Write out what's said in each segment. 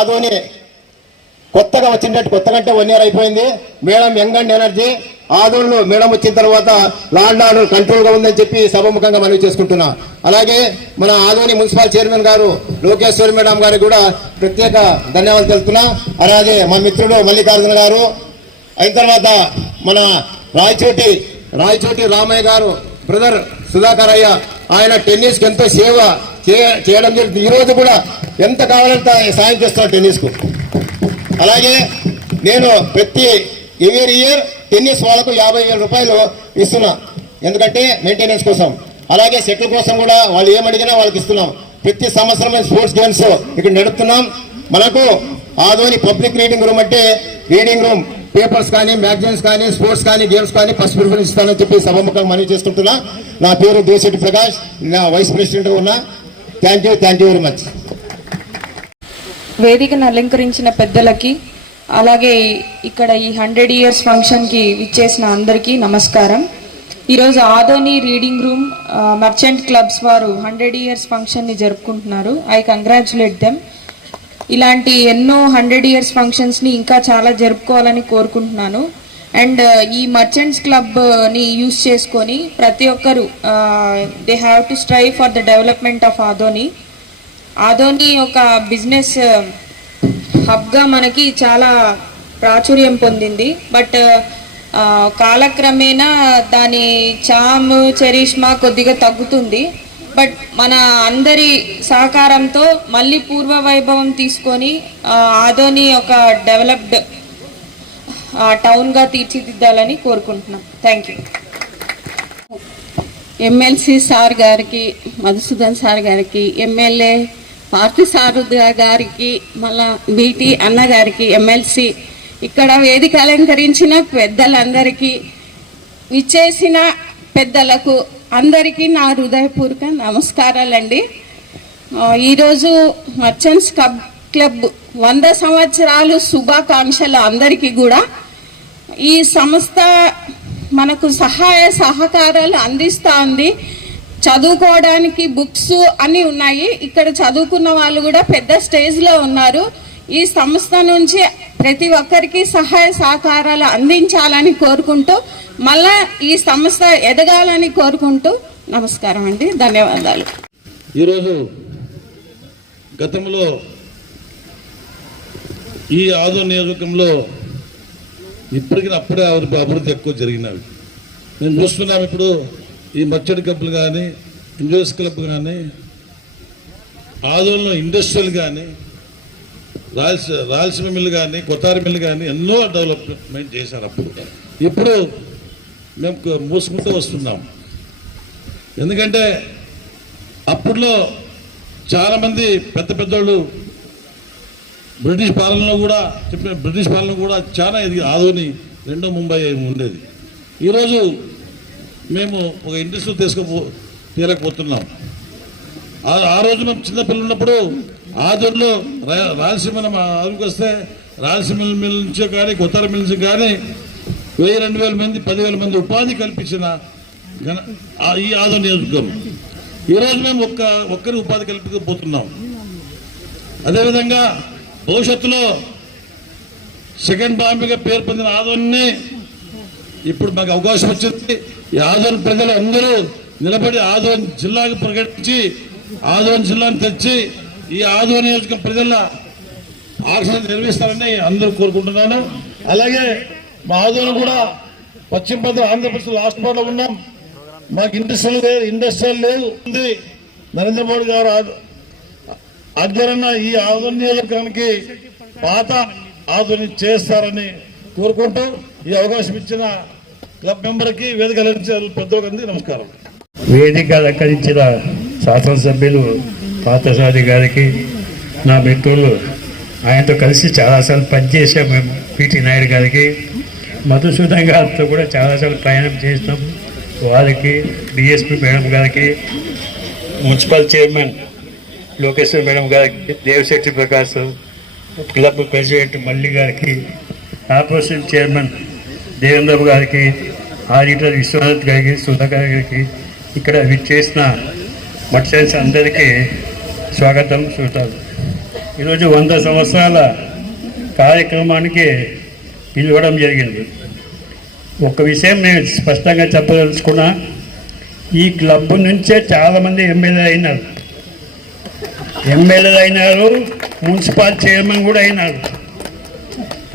అదోని కొత్తగా వచ్చినట్టు కొత్తగా అంటే 1 year అయిపోయింది. మేడం యంగ్ అండ్ ఎనర్జీ ఆదోళ్ళు మేడం వచ్చిన తర్వాత లాండ్ ఆర్డర్ కంట్రోల్ గా ఉందని చెప్పి సభముఖంగా మనవి చేసుకుంటున్నా. అలాగే మన ఆదోని మున్సిపల్ చైర్మన్ గారు లోకేశ్వరి మేడం గారికి కూడా ప్రత్యేక ధన్యవాదాలు తెలుపుతున్నా. అలాగే మా మిత్రుడు మల్లికార్జున గారు, అయిన తర్వాత మన రాయచోటి రామయ్య గారు బ్రదర్ సుధాకర్ అయ్య, ఆయన టెన్నిస్కి ఎంతో సేవ చేయడం జరుగుతుంది. ఈ రోజు కూడా ఎంత కావాలంటే సాయం చేస్తున్నాడు టెన్నిస్కు. అలాగే నేను ప్రతి ఎవ్రీ ఇయర్ టెన్నిస్ వాళ్ళకు 50,000 రూపాయలు ఇస్తున్నా, ఎందుకంటే మెయింటెనెన్స్ కోసం. అలాగే సెటిల్ కోసం కూడా వాళ్ళు ఏమడిగినా వాళ్ళకి ఇస్తున్నాం. ప్రతి సంవత్సరం స్పోర్ట్స్ గేమ్స్ ఇక్కడ నడుపుతున్నాం. మనకు ఆదోని పబ్లిక్ రీడింగ్ రూమ్ అంటే రీడింగ్ రూమ్ పేపర్స్ కానీ మ్యాగజైన్స్ కానీ స్పోర్ట్స్ కానీ గేమ్స్ కానీ ఫస్ట్ ప్రిఫరెన్స్ ఇస్తానని చెప్పి సభముఖంగా మనవి చేసుకుంటున్నా. నా పేరు దేశెట్టి ప్రకాష్, నా వైస్ ప్రెసిడెంట్ ఉన్నా. Thank you very much. వేదికను అలంకరించిన పెద్దలకి, అలాగే ఇక్కడ ఈ 100 years ఫంక్షన్కి విచ్చేసిన అందరికీ నమస్కారం. ఈరోజు Adoni reading room merchant clubs వారు 100 years ఫంక్షన్ని జరుపుకుంటున్నారు. I congratulate them. ఇలాంటి ఎన్నో 100 years ఫంక్షన్స్ని ఇంకా చాలా జరుపుకోవాలని కోరుకుంటున్నాను. అండ్ ఈ మర్చెంట్స్ క్లబ్ని యూజ్ చేసుకొని ప్రతి ఒక్కరు they have to strive for the development of Adoni ఒక బిజినెస్ హబ్గా మనకి చాలా ప్రాచుర్యం పొందింది. బట్ కాలక్రమేణా దాని చామ్ చరిష్మా కొద్దిగా తగ్గుతుంది. బట్ మన అందరి సహకారంతో మళ్ళీ పూర్వ వైభవం తీసుకొని ఆదోని ఒక డెవలప్డ్ టౌన్గా తీర్చిదిద్దాలని కోరుకుంటున్నాం. Thank you. ఎమ్మెల్సీ సార్ గారికి, మధుసూదన్ సార్ గారికి, ఎమ్మెల్యే పార్థసారథి గారికి, మళ్ళా బీటీ అన్న గారికి, ఎమ్మెల్సీ, ఇక్కడ వేదిక అలంకరించిన పెద్దలందరికీ, విచ్చేసిన పెద్దలకు అందరికీ నా హృదయపూర్వక నమస్కారాలండి. ఈరోజు మర్చెంట్స్ క్లబ్ 100 సంవత్సరాలు శుభాకాంక్షలు అందరికీ కూడా. ఈ సంస్థ మనకు సహాయ సహకారాలు అందిస్తూ ఉంది. చదువుకోవడానికి బుక్స్ అన్నీ ఉన్నాయి. ఇక్కడ చదువుకున్న వాళ్ళు కూడా పెద్ద స్టేజ్లో ఉన్నారు. ఈ సంస్థ నుంచి ప్రతి ఒక్కరికి సహాయ సహకారాలు అందించాలని కోరుకుంటూ, మళ్ళా ఈ సంస్థ ఎదగాలని కోరుకుంటూ నమస్కారం అండి. ధన్యవాదాలు. ఈరోజు గతంలో ఈ ఆదోని నియోజకవర్గంలో ఇప్పటికీ అప్పుడే అభివృద్ధి ఎక్కువ జరిగినవి మేము చూస్తున్నాం. ఇప్పుడు ఈ మర్చెంట్ క్లబ్లు కానీ, ఇండస్ట్రియల్ క్లబ్ కానీ, ఆదోళనలో ఇండస్ట్రియల్ కానీ, రాయలసీమ మిల్లు కానీ, కొత్తారి మిల్లు కానీ ఎన్నో డెవలప్మెంట్ చేశారు. ఇప్పుడు మేము మూసుకుంటూ వస్తున్నాం. ఎందుకంటే అప్పుడులో చాలామంది పెద్దోళ్ళు బ్రిటిష్ పాలనలో కూడా చాలా ఇది ఆదోని 2 ముంబై ఉండేది. ఈరోజు మేము ఒక ఇండస్ట్రీ తీరకపోతున్నాం. ఆ రోజు మేము చిన్నపిల్లలు ఉన్నప్పుడు ఆదోనిలో రాయలసీమ ఆదోనికి వస్తే రాయలసీమ మిల్ నుంచి కానీ కొత్తారి మిల్ నుంచి కానీ 1000-2000 మంది 10,000 మంది ఉపాధి కల్పించిన ఈ ఆదోని నియోజకవర్గం. ఈరోజు మేము ఒక్కరి ఉపాధి కల్పించకపోతున్నాం. అదేవిధంగా భవిష్యత్తులో సెకండ్ బాంబేగా పేరు పొందిన ఆదోని ఇప్పుడు మాకు అవకాశం వచ్చింది. ఈ ఆదోని ప్రజలు అందరూ నిలబడి ఆదోని జిల్లాకు ప్రకటించి ఆదోని జిల్లాను తెచ్చి ఈ ఆదోని నియోజకవర్గం ప్రజల ఆశలు నిర్వహిస్తారని అందరూ కోరుకుంటున్నాను. అలాగే మా ఆదోని కూడా పశ్చిమ ప్రాంతం ఆంధ్రప్రదేశ్ లాస్ట్ పార్ట్లో ఉన్నాం. మాకు ఇండస్ట్రియల్ లేదు. నరేంద్ర మోడీ గారు అధ్యయన ఈ ఆదోని నియోజకవర్గానికి పాత ఆదోని చేస్తారని కోరుకుంటూ ఈ అవకాశం ఇచ్చిన క్లబ్ మెంబర్కి వేదిక పెద్దోగంది నమస్కారం. వేదిక అలంకరించిన శాసనసభ్యులు పార్థసారథి గారికి, నా మిత్రులు, ఆయనతో కలిసి చాలాసార్లు పనిచేసాం మేము, పిటి నాయుడు గారికి, మధుసూదన్ గారితో కూడా చాలాసార్లు ప్రయాణం చేసినాం. వారికి, డిఎస్పీ మేడం గారికి, మున్సిపల్ చైర్మన్ లోకేశ్వర్ మేడం గారికి, దేవశెట్టి ప్రకాష్, క్లబ్ ప్రెసిడెంట్ మల్లి గారికి, కార్పొరేషన్ చైర్మన్ దేవేంద్ర గారికి, ఆడిటర్ విశ్వనాథ్ గారికి, సుధాకర్ గారికి, ఇక్కడ విచ్చేసిన మర్చెంట్స్ అందరికీ స్వాగతం చూస్తారు. ఈరోజు 100 సంవత్సరాల కార్యక్రమానికి పిలవడం జరిగింది. ఒక విషయం నేను స్పష్టంగా చెప్పదలుచుకున్నా, ఈ క్లబ్ నుంచే చాలామంది ఎమ్మెల్యేలు అయినారు, మున్సిపల్ చైర్మన్ కూడా అయినారు.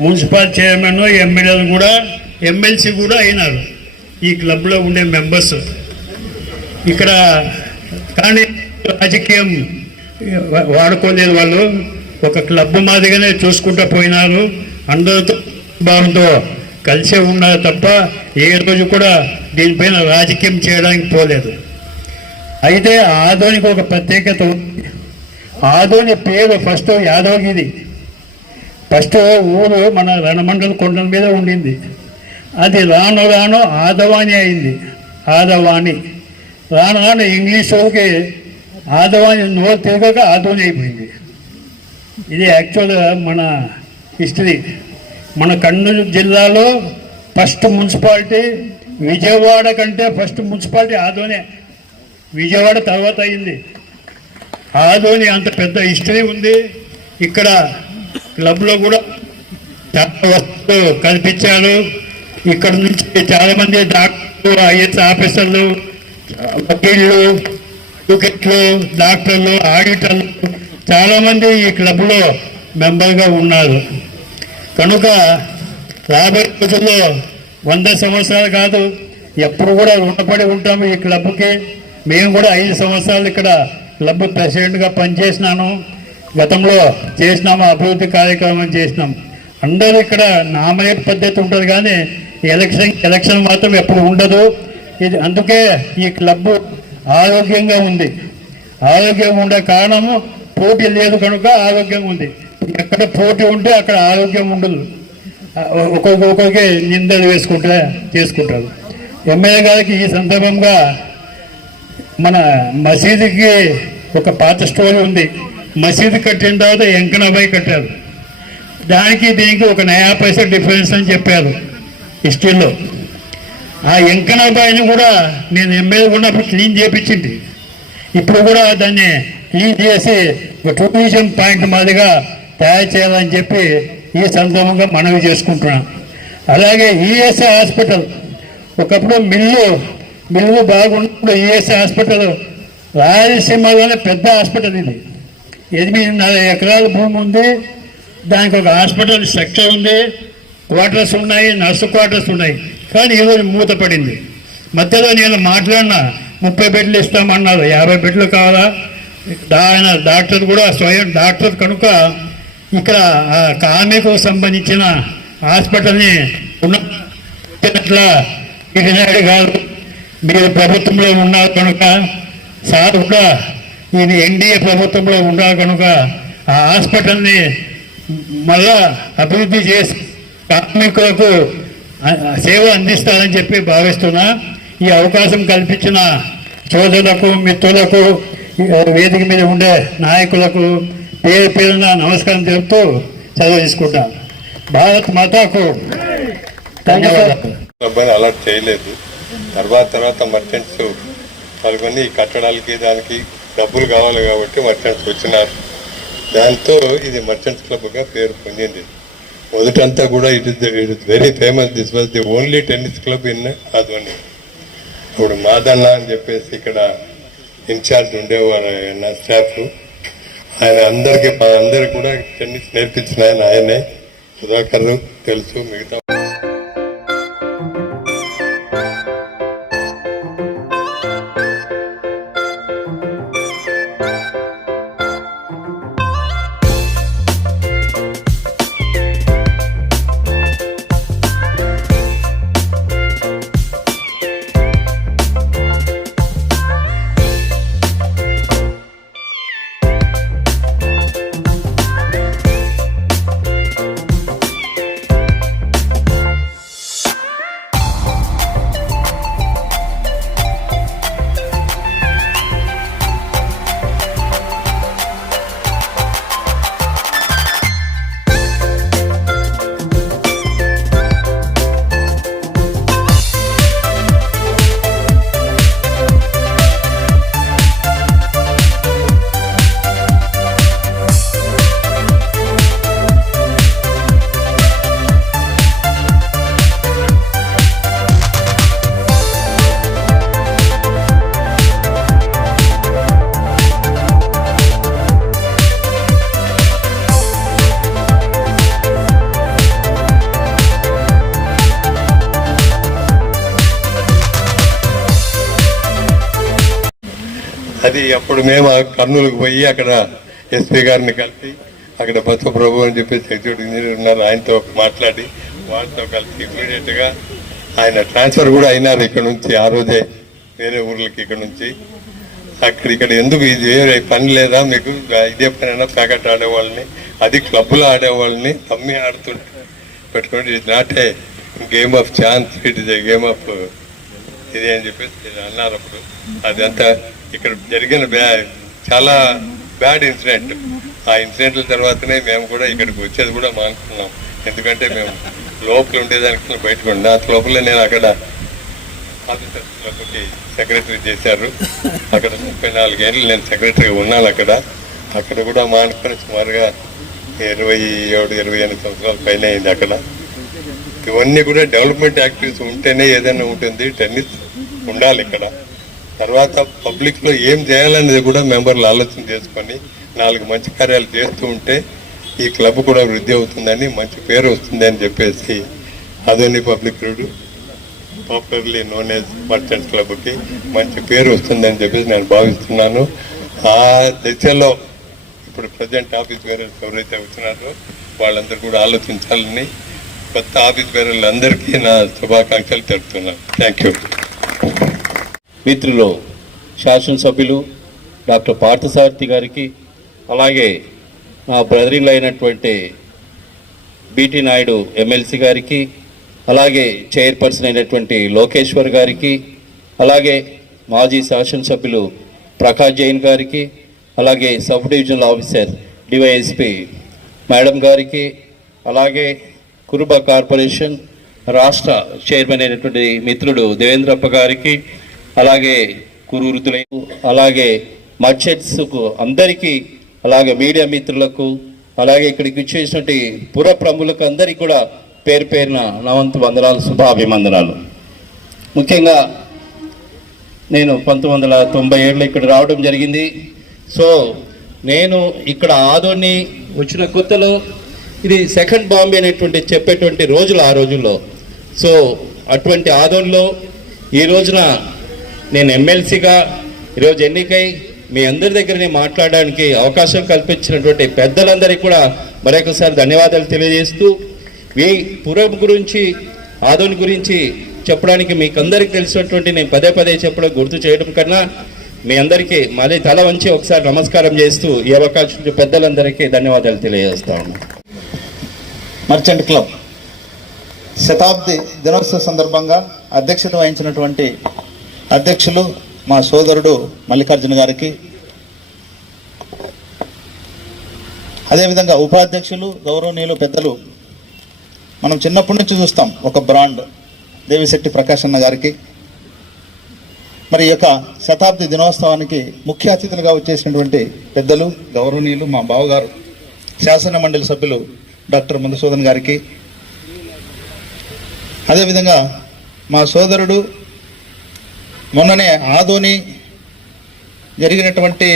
మున్సిపల్ చైర్మన్, ఎమ్మెల్యేలు కూడా, ఎమ్మెల్సీ కూడా అయినారు ఈ క్లబ్లో ఉండే మెంబర్స్. ఇక్కడ కానీ రాజకీయం వాడుకోలేదు, వాళ్ళు ఒక క్లబ్ మాదిరిగానే చూసుకుంటూ పోయినారు. అందరితో భావంతో కలిసే ఉన్నారు తప్ప ఏ రోజు కూడా దీనిపైన రాజకీయం చేయడానికి పోలేదు. అయితే ఆదోనికి ఒక ప్రత్యేకత ఉంది. ఆదోని పేరు ఫస్ట్ యాదవగిరి. ఫస్ట్ ఊరు మన రణమండల కొండల మీద ఉండింది. అది రాను రాను ఆదవాణి అయింది. ఆదవాణి రాను రాను ఇంగ్లీష్ వాళ్ళకి ఆదవాణి నోరు తిరగక ఆదోని అయిపోయింది. ఇది యాక్చువల్గా మన హిస్టరీ. మన కర్నూలు జిల్లాలో ఫస్ట్ మున్సిపాలిటీ విజయవాడ కంటే ఫస్ట్ మున్సిపాలిటీ ఆదోనే. విజయవాడ తర్వాత అయింది. ఆదోని అంత పెద్ద హిస్టరీ ఉంది. ఇక్కడ క్లబ్లో కూడా చాలా వస్తువులు కల్పించారు. ఇక్కడ నుంచి చాలామంది డాక్టర్లు, ఐఏఎస్ ఆఫీసర్లు, వకీళ్ళు, అడ్వకేట్లు, డాక్టర్లు, ఆడిటర్లు చాలామంది ఈ క్లబ్లో మెంబర్గా ఉన్నారు. కనుక రాబోయే రోజుల్లో 100 సంవత్సరాలు కాదు, ఎప్పుడు కూడా రుణపడి ఉంటాము ఈ క్లబ్కి. మేము కూడా 5 సంవత్సరాలు ఇక్కడ క్లబ్ ప్రెసిడెంట్గా పనిచేసినాను. గతంలో చేసినాము, అభివృద్ధి కార్యక్రమం చేసినాం. అందరూ ఇక్కడ నామినేట్ పద్ధతి ఉంటుంది, కానీ ఎలక్షన్ మాత్రం ఎప్పుడు ఉండదు. ఇది అందుకే ఈ క్లబ్ ఆరోగ్యంగా ఉంది. ఆరోగ్యంగా ఉండే కారణము పోటీ లేదు కనుక ఆరోగ్యంగా ఉంది. ఎక్కడ పోటీ ఉంటే అక్కడ ఆరోగ్యం ఉండదు. ఒక్కొక్కరికి నిందలు చేసుకుంటారు. ఎమ్మెల్యే గారికి ఈ సందర్భంగా మన మసీదుకి ఒక పాత స్టోరీ ఉంది. మసీదు కట్టిన తర్వాత ఎంకనాబాయి కట్టారు. దానికి దీనికి ఒక 9 పైసా డిఫరెన్స్ అని చెప్పారు హిస్టరీలో. ఆ ఎంకనాబాయిని కూడా నేను ఎమ్మెల్యే ఉన్నప్పుడు క్లీన్ చేయించింది. ఇప్పుడు కూడా దాన్ని క్లీన్ చేసి ఒక టూరిజం పాయింట్ మాదిరిగా తయారు చేయాలని చెప్పి ఈ సందర్భంగా మనవి చేసుకుంటున్నాం. అలాగే ఈఎస్ఐ హాస్పిటల్ ఒకప్పుడు మిల్లు బాగున్నప్పుడు ఈఎస్ఐ హాస్పిటల్ రాయలసీమలోనే పెద్ద హాస్పిటల్. ఇది 8.5 ఎకరాల భూమి ఉంది. దానికి ఒక హాస్పిటల్ స్ట్రక్చర్ ఉంది, క్వార్టర్స్ ఉన్నాయి, నర్సు క్వార్టర్స్ ఉన్నాయి. కానీ ఈరోజు మూతపడింది. మధ్యలో నేను మాట్లాడినా 30 బెడ్లు ఇస్తామన్నారు. 50 బెడ్లు కావాలా? ఆయన డాక్టర్ కూడా స్వయం డాక్టర్ కనుక ఇక్కడ కార్మికులకు సంబంధించిన హాస్పిటల్ని నాయుడు గారు మీరు ప్రభుత్వంలో ఉన్నారు కనుక, సార్ కూడా ఈయన ఎన్డీఏ ప్రభుత్వంలో ఉన్నారు కనుక ఆ హాస్పిటల్ని మళ్ళా అభివృద్ధి చేసి కార్మికులకు సేవ అందిస్తారని చెప్పి భావిస్తున్నా. ఈ అవకాశం కల్పించిన సోదరులకు, మిత్రులకు, వేదిక మీద ఉండే నాయకులకు పేరు పేరున నమస్కారం చెబుతూ చదువు తీసుకుంటాను. భారత్ మాతాకు ధన్యవాదాలు. అలర్ట్ చేయలేదు. తర్వాత మర్చెంట్స్ పాల్గొని ఈ కట్టడాలకి దానికి డబ్బులు కావాలి కాబట్టి మర్చెంట్స్ వచ్చినారు. దాంతో ఇది మర్చెంట్స్ క్లబ్గా పేరు పొందింది. మొదటంతా కూడా it is very famous. This was the only tennis club in Adoni. ఇప్పుడు మాదన్న అని చెప్పేసి ఇక్కడ ఇన్ఛార్జ్ ఉండేవారు నా స్టాఫ్. ఆయన అందరికి కూడా టెన్నిస్ నేర్పించిన ఆయనే. సుధాకర్ తెలుసు, మిగతా అది అప్పుడు మేము కర్నూలుకు పోయి అక్కడ ఎస్పీ గారిని కలిసి అక్కడ బసవ ప్రభు అని చెప్పేసి ఎగ్జిక్యూటివ్ ఇంజనీర్ ఉన్నారు, ఆయనతో మాట్లాడి వాళ్ళతో కలిసి ఇమీడియట్గా ఆయన ట్రాన్స్ఫర్ కూడా అయినారు ఇక్కడ నుంచి. ఆ రోజే వేరే ఊర్లకి ఇక్కడ నుంచి ఇక్కడ ఎందుకు ఇది వేరే పని లేదా మీకు, ఇదే పని అయినా ప్యాకెట్ ఆడేవాళ్ళని, అది క్లబ్లో ఆడేవాళ్ళని అమ్మి ఆడుతుంటే పెట్టుకోండి. It not a game of chance, it is a game of ఇది అని చెప్పేసి అన్నారు అప్పుడు. అదంతా ఇక్కడ జరిగిన చాలా బ్యాడ్ ఇన్సిడెంట్. ఆ ఇన్సిడెంట్ల తర్వాతనే మేము కూడా ఇక్కడికి వచ్చేది కూడా మానుకున్నాం. ఎందుకంటే మేము లోపల ఉండేదానికి బయటకు ఉండే ఆ లోపల నేను అక్కడ ఆఫీసర్స్ క్లబ్కి సెక్రటరీ చేశారు. అక్కడ 34 ఏళ్ళు నేను సెక్రటరీగా ఉన్నాను అక్కడ కూడా మానుకొని సుమారుగా 27-28 సంవత్సరాల పైన అయింది అక్కడ. ఇవన్నీ కూడా డెవలప్మెంట్ యాక్టివిటీస్ ఉంటేనే ఏదైనా ఉంటుంది, టెన్నిస్ ఉండాలి ఇక్కడ. తర్వాత పబ్లిక్లో ఏం చేయాలనేది కూడా మెంబర్లు ఆలోచన చేసుకొని 4 మంచి కార్యాలు చేస్తూ ఉంటే ఈ క్లబ్ కూడా వృద్ధి అవుతుందని, మంచి పేరు వస్తుంది అని చెప్పేసి Adoni public road popularly known as merchant క్లబ్కి మంచి పేరు వస్తుందని చెప్పేసి నేను భావిస్తున్నాను. ఆ దిశలో ఇప్పుడు ప్రజెంట్ ఆఫీస్ బేరర్స్ ఎవరైతే వచ్చినారో వాళ్ళందరూ కూడా ఆలోచించాలని కొత్త ఆఫీస్ బేరర్లందరికీ నా శుభాకాంక్షలు తెలుపుతున్నాను. Thank you. మిత్రులు శాసనసభ్యులు డాక్టర్ పార్థసారథి గారికి, అలాగే నా బ్రదరిన్లు అయినటువంటి బీటీ నాయుడు ఎమ్మెల్సీ గారికి, అలాగే చైర్పర్సన్ అయినటువంటి లోకేశ్వర్ గారికి, అలాగే మాజీ శాసనసభ్యులు ప్రకాష్ జైన్ గారికి, అలాగే sub divisional officer DySP madam గారికి, అలాగే కురుబ కార్పొరేషన్ రాష్ట్ర చైర్మన్ అయినటువంటి మిత్రుడు దేవేంద్రప్ప గారికి, అలాగే కురువృద్ధులకు, అలాగే మర్చెంట్స్కు అందరికీ, అలాగే మీడియా మిత్రులకు, అలాగే ఇక్కడికి వచ్చేసినటువంటి పుర ప్రముఖులకు అందరికీ కూడా పేరు పేరున నా వంతు వందనాలు, శుభాభివందనాలు. ముఖ్యంగా నేను 1997లో ఇక్కడ రావడం జరిగింది. సో నేను ఇక్కడ ఆదోని వచ్చిన కొత్తలో ఇది సెకండ్ బాంబే అనేటువంటి చెప్పేటువంటి రోజులు ఆ రోజుల్లో. సో అటువంటి ఆదోన్లో ఈ రోజున నేను ఎమ్మెల్సీగా ఈరోజు ఎన్నికై మీ అందరి దగ్గరనే మాట్లాడడానికి అవకాశం కల్పించినటువంటి పెద్దలందరికీ కూడా మరొకసారి ధన్యవాదాలు తెలియజేస్తూ, ఈ పురం గురించి ఆదోని గురించి చెప్పడానికి మీకు అందరికీ తెలిసినటువంటి నేను పదే పదే చెప్పడం గుర్తు చేయడం కన్నా మీ అందరికీ మళ్ళీ తల వంచి ఒకసారి నమస్కారం చేస్తూ ఈ అవకాశం పెద్దలందరికీ ధన్యవాదాలు తెలియజేస్తాను. మర్చెంట్ క్లబ్ శతాబ్ది దినోత్సవ సందర్భంగా అధ్యక్షత వహించినటువంటి అధ్యక్షులు మా సోదరుడు మల్లికార్జున గారికి, అదేవిధంగా ఉపాధ్యక్షులు గౌరవనీయులు పెద్దలు మనం చిన్నప్పటి నుంచి చూస్తాం ఒక బ్రాండ్ దేవిశెట్టి ప్రకాష్ అన్న గారికి, మరి ఈ యొక్క శతాబ్ది దినోత్సవానికి ముఖ్య అతిథులుగా వచ్చేసినటువంటి పెద్దలు గౌరవనీయులు మా బావగారు శాసన మండలి సభ్యులు డాక్టర్ మధుసూదన్ గారికి, అదేవిధంగా మా సోదరుడు మొన్ననే ఆదోని జరిగినటువంటి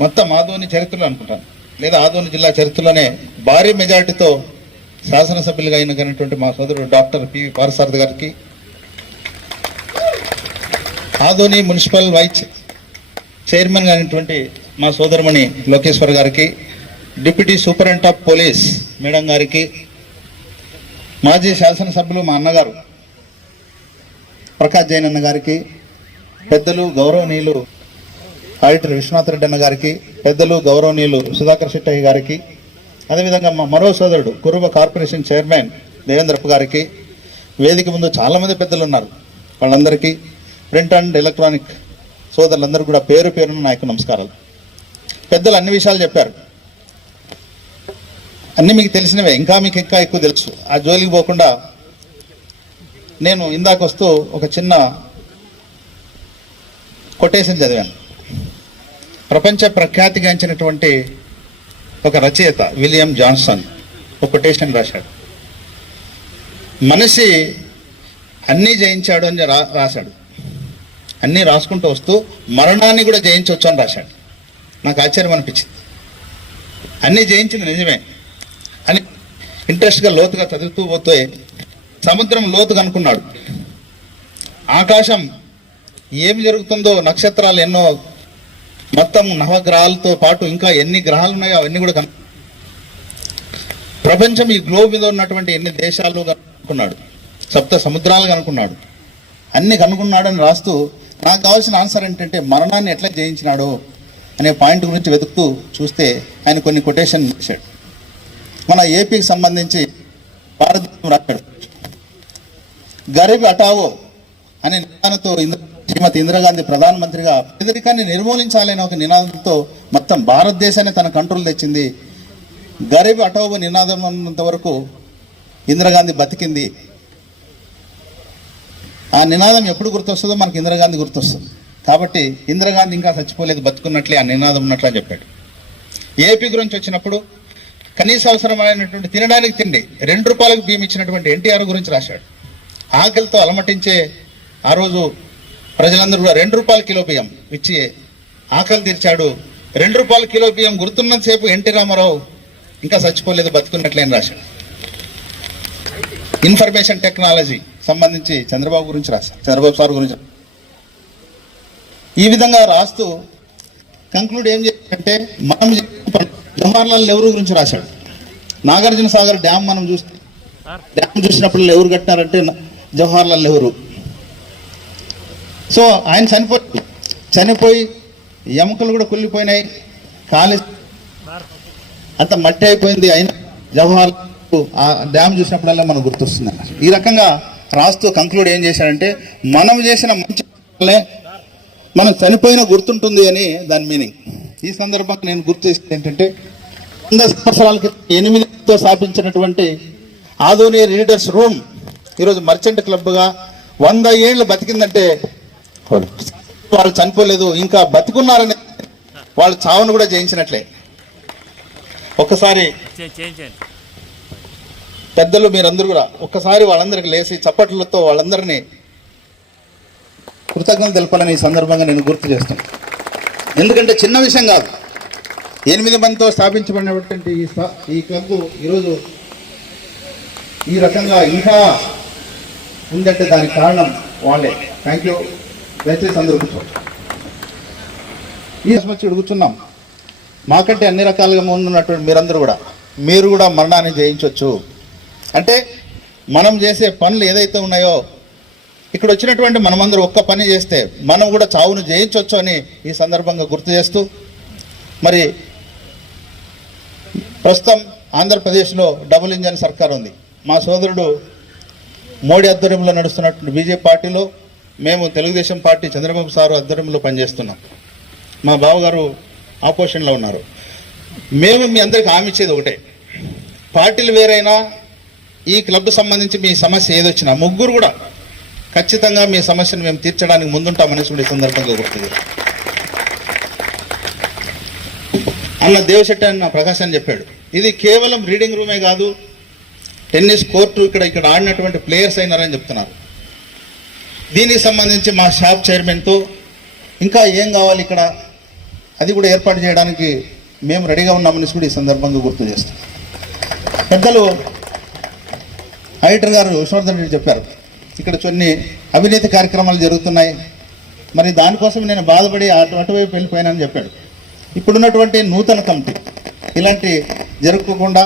మొత్తం ఆదోని చరిత్రలో అనుకుంటాను, లేదా ఆదోని జిల్లా చరిత్రలోనే భారీ మెజార్టీతో శాసనసభ్యులుగా అయినటువంటి మా సోదరుడు డాక్టర్ పివి పార్థసారథి గారికి, ఆదోని మున్సిపల్ వైస్ చైర్మన్ అయినటువంటి మా సోదరుమణి లోకేశ్వర్ గారికి, deputy superintendent of police madam గారికి, మాజీ శాసనసభ్యులు మా అన్నగారు ప్రకాష్ జైన్ అన్న గారికి, పెద్దలు గౌరవనీయులు ఆడిటర్ విశ్వనాథ్ రెడ్డి అన్న గారికి, పెద్దలు గౌరవనీయులు సుధాకర్ శెట్టయ్య గారికి, అదేవిధంగా మా మరో సోదరుడు కురుబ కార్పొరేషన్ చైర్మన్ దేవేంద్రప్ప గారికి, వేదిక ముందు చాలామంది పెద్దలు ఉన్నారు, వాళ్ళందరికీ ప్రింట్ అండ్ ఎలక్ట్రానిక్ సోదరులందరూ కూడా పేరు పేరున నాకు నమస్కారాలు. పెద్దలు అన్ని విషయాలు చెప్పారు, అన్నీ మీకు తెలిసినవే, ఇంకా మీకు ఇంకా ఎక్కువ తెలుసు. ఆ జోలికి పోకుండా నేను ఇందాక వస్తూ ఒక చిన్న కొటేషన్ చదివాను. ప్రపంచ ప్రఖ్యాతిగాంచినటువంటి ఒక రచయిత విలియం జాన్సన్ ఒక కొటేషన్ రాశాడు. మనిషి అన్నీ జయించాడు అని రాశాడు. అన్నీ రాసుకుంటూ వస్తూ మరణాన్ని కూడా జయించవచ్చు అని రాశాడు. నాకు ఆశ్చర్యం అనిపించింది. అన్నీ జయించింది నిజమే అని ఇంట్రెస్ట్గా లోతుగా చదువుతూ పోతే సముద్రం లోతుగా అనుకున్నాడు. ఆకాశం ఏమి జరుగుతుందో, నక్షత్రాలు ఎన్నో మొత్తం నవగ్రహాలతో పాటు ఇంకా ఎన్ని గ్రహాలు ఉన్నాయో అవన్నీ కూడా ప్రపంచం ఈ గ్లోబ్ మీద ఉన్నటువంటి ఎన్ని దేశాలు కనుక్కున్నాడు, 7 సముద్రాలు కనుక్కున్నాడు, అన్ని కనుక్కున్నాడని రాస్తూ నాకు కావాల్సిన ఆన్సర్ ఏంటంటే మరణాన్ని ఎట్లా జయించినాడో అనే పాయింట్ గురించి వెతుకుతూ చూస్తే ఆయన కొన్ని కొటేషన్ చేశాడు. మన ఏపీకి సంబంధించి భారతదేశం రాశాడు. గరీబ్ హటావో అనే నినాదంతో శ్రీమతి ఇందిరాగాంధీ ప్రధానమంత్రిగా పేదరికాన్ని నిర్మూలించాలనే ఒక నినాదంతో మొత్తం భారతదేశాన్ని తన కంట్రోల్ తెచ్చింది. గరీబ్ హటావో నినాదం ఉన్నంత వరకు ఇందిరాగాంధీ బతికింది. ఆ నినాదం ఎప్పుడు గుర్తొస్తుందో మనకు ఇందిరాగాంధీ గుర్తొస్తుంది. కాబట్టి ఇందిరాగాంధీ ఇంకా చచ్చిపోలేదు, బతుకున్నట్లే ఆ నినాదం ఉన్నట్లే చెప్పాడు. ఏపీ గురించి వచ్చినప్పుడు కనీస అవసరమైనటువంటి తినడానికి తిండి 2 రూపాయలకు బియ్యం ఇచ్చినటువంటి ఎన్టీఆర్ గురించి రాశాడు. ఆకలితో అలమటించే ఆ రోజు ప్రజలందరూ కూడా 2 రూపాయల కిలో బియ్యం ఇచ్చి ఆకలి తీర్చాడు. 2 రూపాయల కిలో బియ్యం గుర్తున్నంతసేపు ఎన్టీ రామారావు ఇంకా చచ్చిపోలేదు, బతుకున్నట్లే అని రాశాడు. ఇన్ఫర్మేషన్ టెక్నాలజీ సంబంధించి చంద్రబాబు గురించి రాశాడు, చంద్రబాబు సార్ గురించి. ఈ విధంగా రాస్తూ కంక్లూడ్ ఏం చేశాడంటే మనం జవహర్లాల్ నెహ్రూ గురించి రాశాడు. నాగార్జున సాగర్ డ్యామ్ మనం చూస్తే డ్యామ్ చూసినప్పుడు ఎవరు కట్టారంటే జవహర్లాల్ నెహ్రూ. సో ఆయన చనిపోయి ఎముకలు కూడా కుళ్ళిపోయినాయి, కాలి అంత మట్టి అయిపోయింది. అయినా జవహర్లాల్ ఆ డ్యామ్ చూసినప్పుడల్లా మనకు గుర్తొస్తుంది. ఈ రకంగా రాస్తూ కంక్లూడ్ ఏం చేశాడంటే మనం చేసిన మంచి వల్లే మనం చనిపోయినా గుర్తుంటుంది అని దాని మీనింగ్. ఈ సందర్భంగా నేను గుర్తు చేసేది ఏంటంటే 100 సంవత్సరాల క్రితం 8తో స్థాపించినటువంటి ఆదోని రీడర్స్ రూమ్ ఈరోజు మర్చెంట్ క్లబ్గా 100 ఏళ్ళు బతికిందంటే వాళ్ళు చనిపోలేదు, ఇంకా బతికున్నారని వాళ్ళు చావును కూడా జయించినట్లే. ఒక్కసారి పెద్దలు మీరందరూ కూడా ఒక్కసారి వాళ్ళందరికీ లేచి చప్పట్లతో వాళ్ళందరినీ కృతజ్ఞతలు తెలపాలని ఈ సందర్భంగా నేను గుర్తు చేస్తాను. ఎందుకంటే చిన్న విషయం కాదు. 8 మందితో స్థాపించబడినటువంటి ఈ క్లబ్ ఈరోజు ఈ రకంగా ఇంకా ఉందంటే దానికి కారణం వాళ్ళే. Thank you. దయచేసి అందరూ కూర్చోండి. ఈ వచ్చి కూర్చున్నాం. మాకంటే అన్ని రకాలుగా ముందున్నటువంటి మీరు కూడా మరణాన్ని జయించవచ్చు. అంటే మనం చేసే పనులు ఏదైతే ఉన్నాయో ఇక్కడ వచ్చినటువంటి మనమందరూ ఒక్క పని చేస్తే మనం కూడా చావును జయించవచ్చు అని ఈ సందర్భంగా గుర్తు చేస్తూ, మరి ప్రస్తుతం ఆంధ్రప్రదేశ్లో డబుల్ ఇంజన్ సర్కార్ ఉంది. మా సోదరుడు మోడీ ఆధ్వర్యంలో నడుస్తున్నటువంటి బీజేపీ పార్టీలో, మేము తెలుగుదేశం పార్టీ చంద్రబాబు సారు ఆధ్వర్యంలో పనిచేస్తున్నాం. మా బావగారు ఆపోజిషన్లో ఉన్నారు. మేము మీ అందరికీ హామీ ఇచ్చేది ఒకటే, పార్టీలు వేరైనా ఈ క్లబ్ సంబంధించి మీ సమస్య ఏదొచ్చినా ముగ్గురు కూడా ఖచ్చితంగా మీ సమస్యను మేము తీర్చడానికి ముందుంటామనేసి కూడా ఈ సందర్భంగా గుర్తుంది. అన్న దేవశెట్టి అన్న ప్రకాశ్ అని చెప్పాడు, ఇది కేవలం రీడింగ్ రూమే కాదు, టెన్నిస్ కోర్టు ఇక్కడ ఆడినటువంటి ప్లేయర్స్ అయినారని చెప్తున్నారు. దీనికి సంబంధించి మా షాప్ చైర్మన్తో ఇంకా ఏం కావాలి ఇక్కడ అది కూడా ఏర్పాటు చేయడానికి మేము రెడీగా ఉన్నామని కూడా ఈ సందర్భంగా గుర్తు చేస్తాం. పెద్దలు ఆడిటర్ గారు విష్ణువర్ధన్ రెడ్డి చెప్పారు, ఇక్కడ కొన్ని అవినీతి కార్యక్రమాలు జరుగుతున్నాయి, మరి దానికోసం నేను బాధపడి అటువైపు వెళ్ళిపోయానని చెప్పాడు. ఇప్పుడున్నటువంటి నూతన కమిటీ ఇలాంటి జరుపుకోకుండా,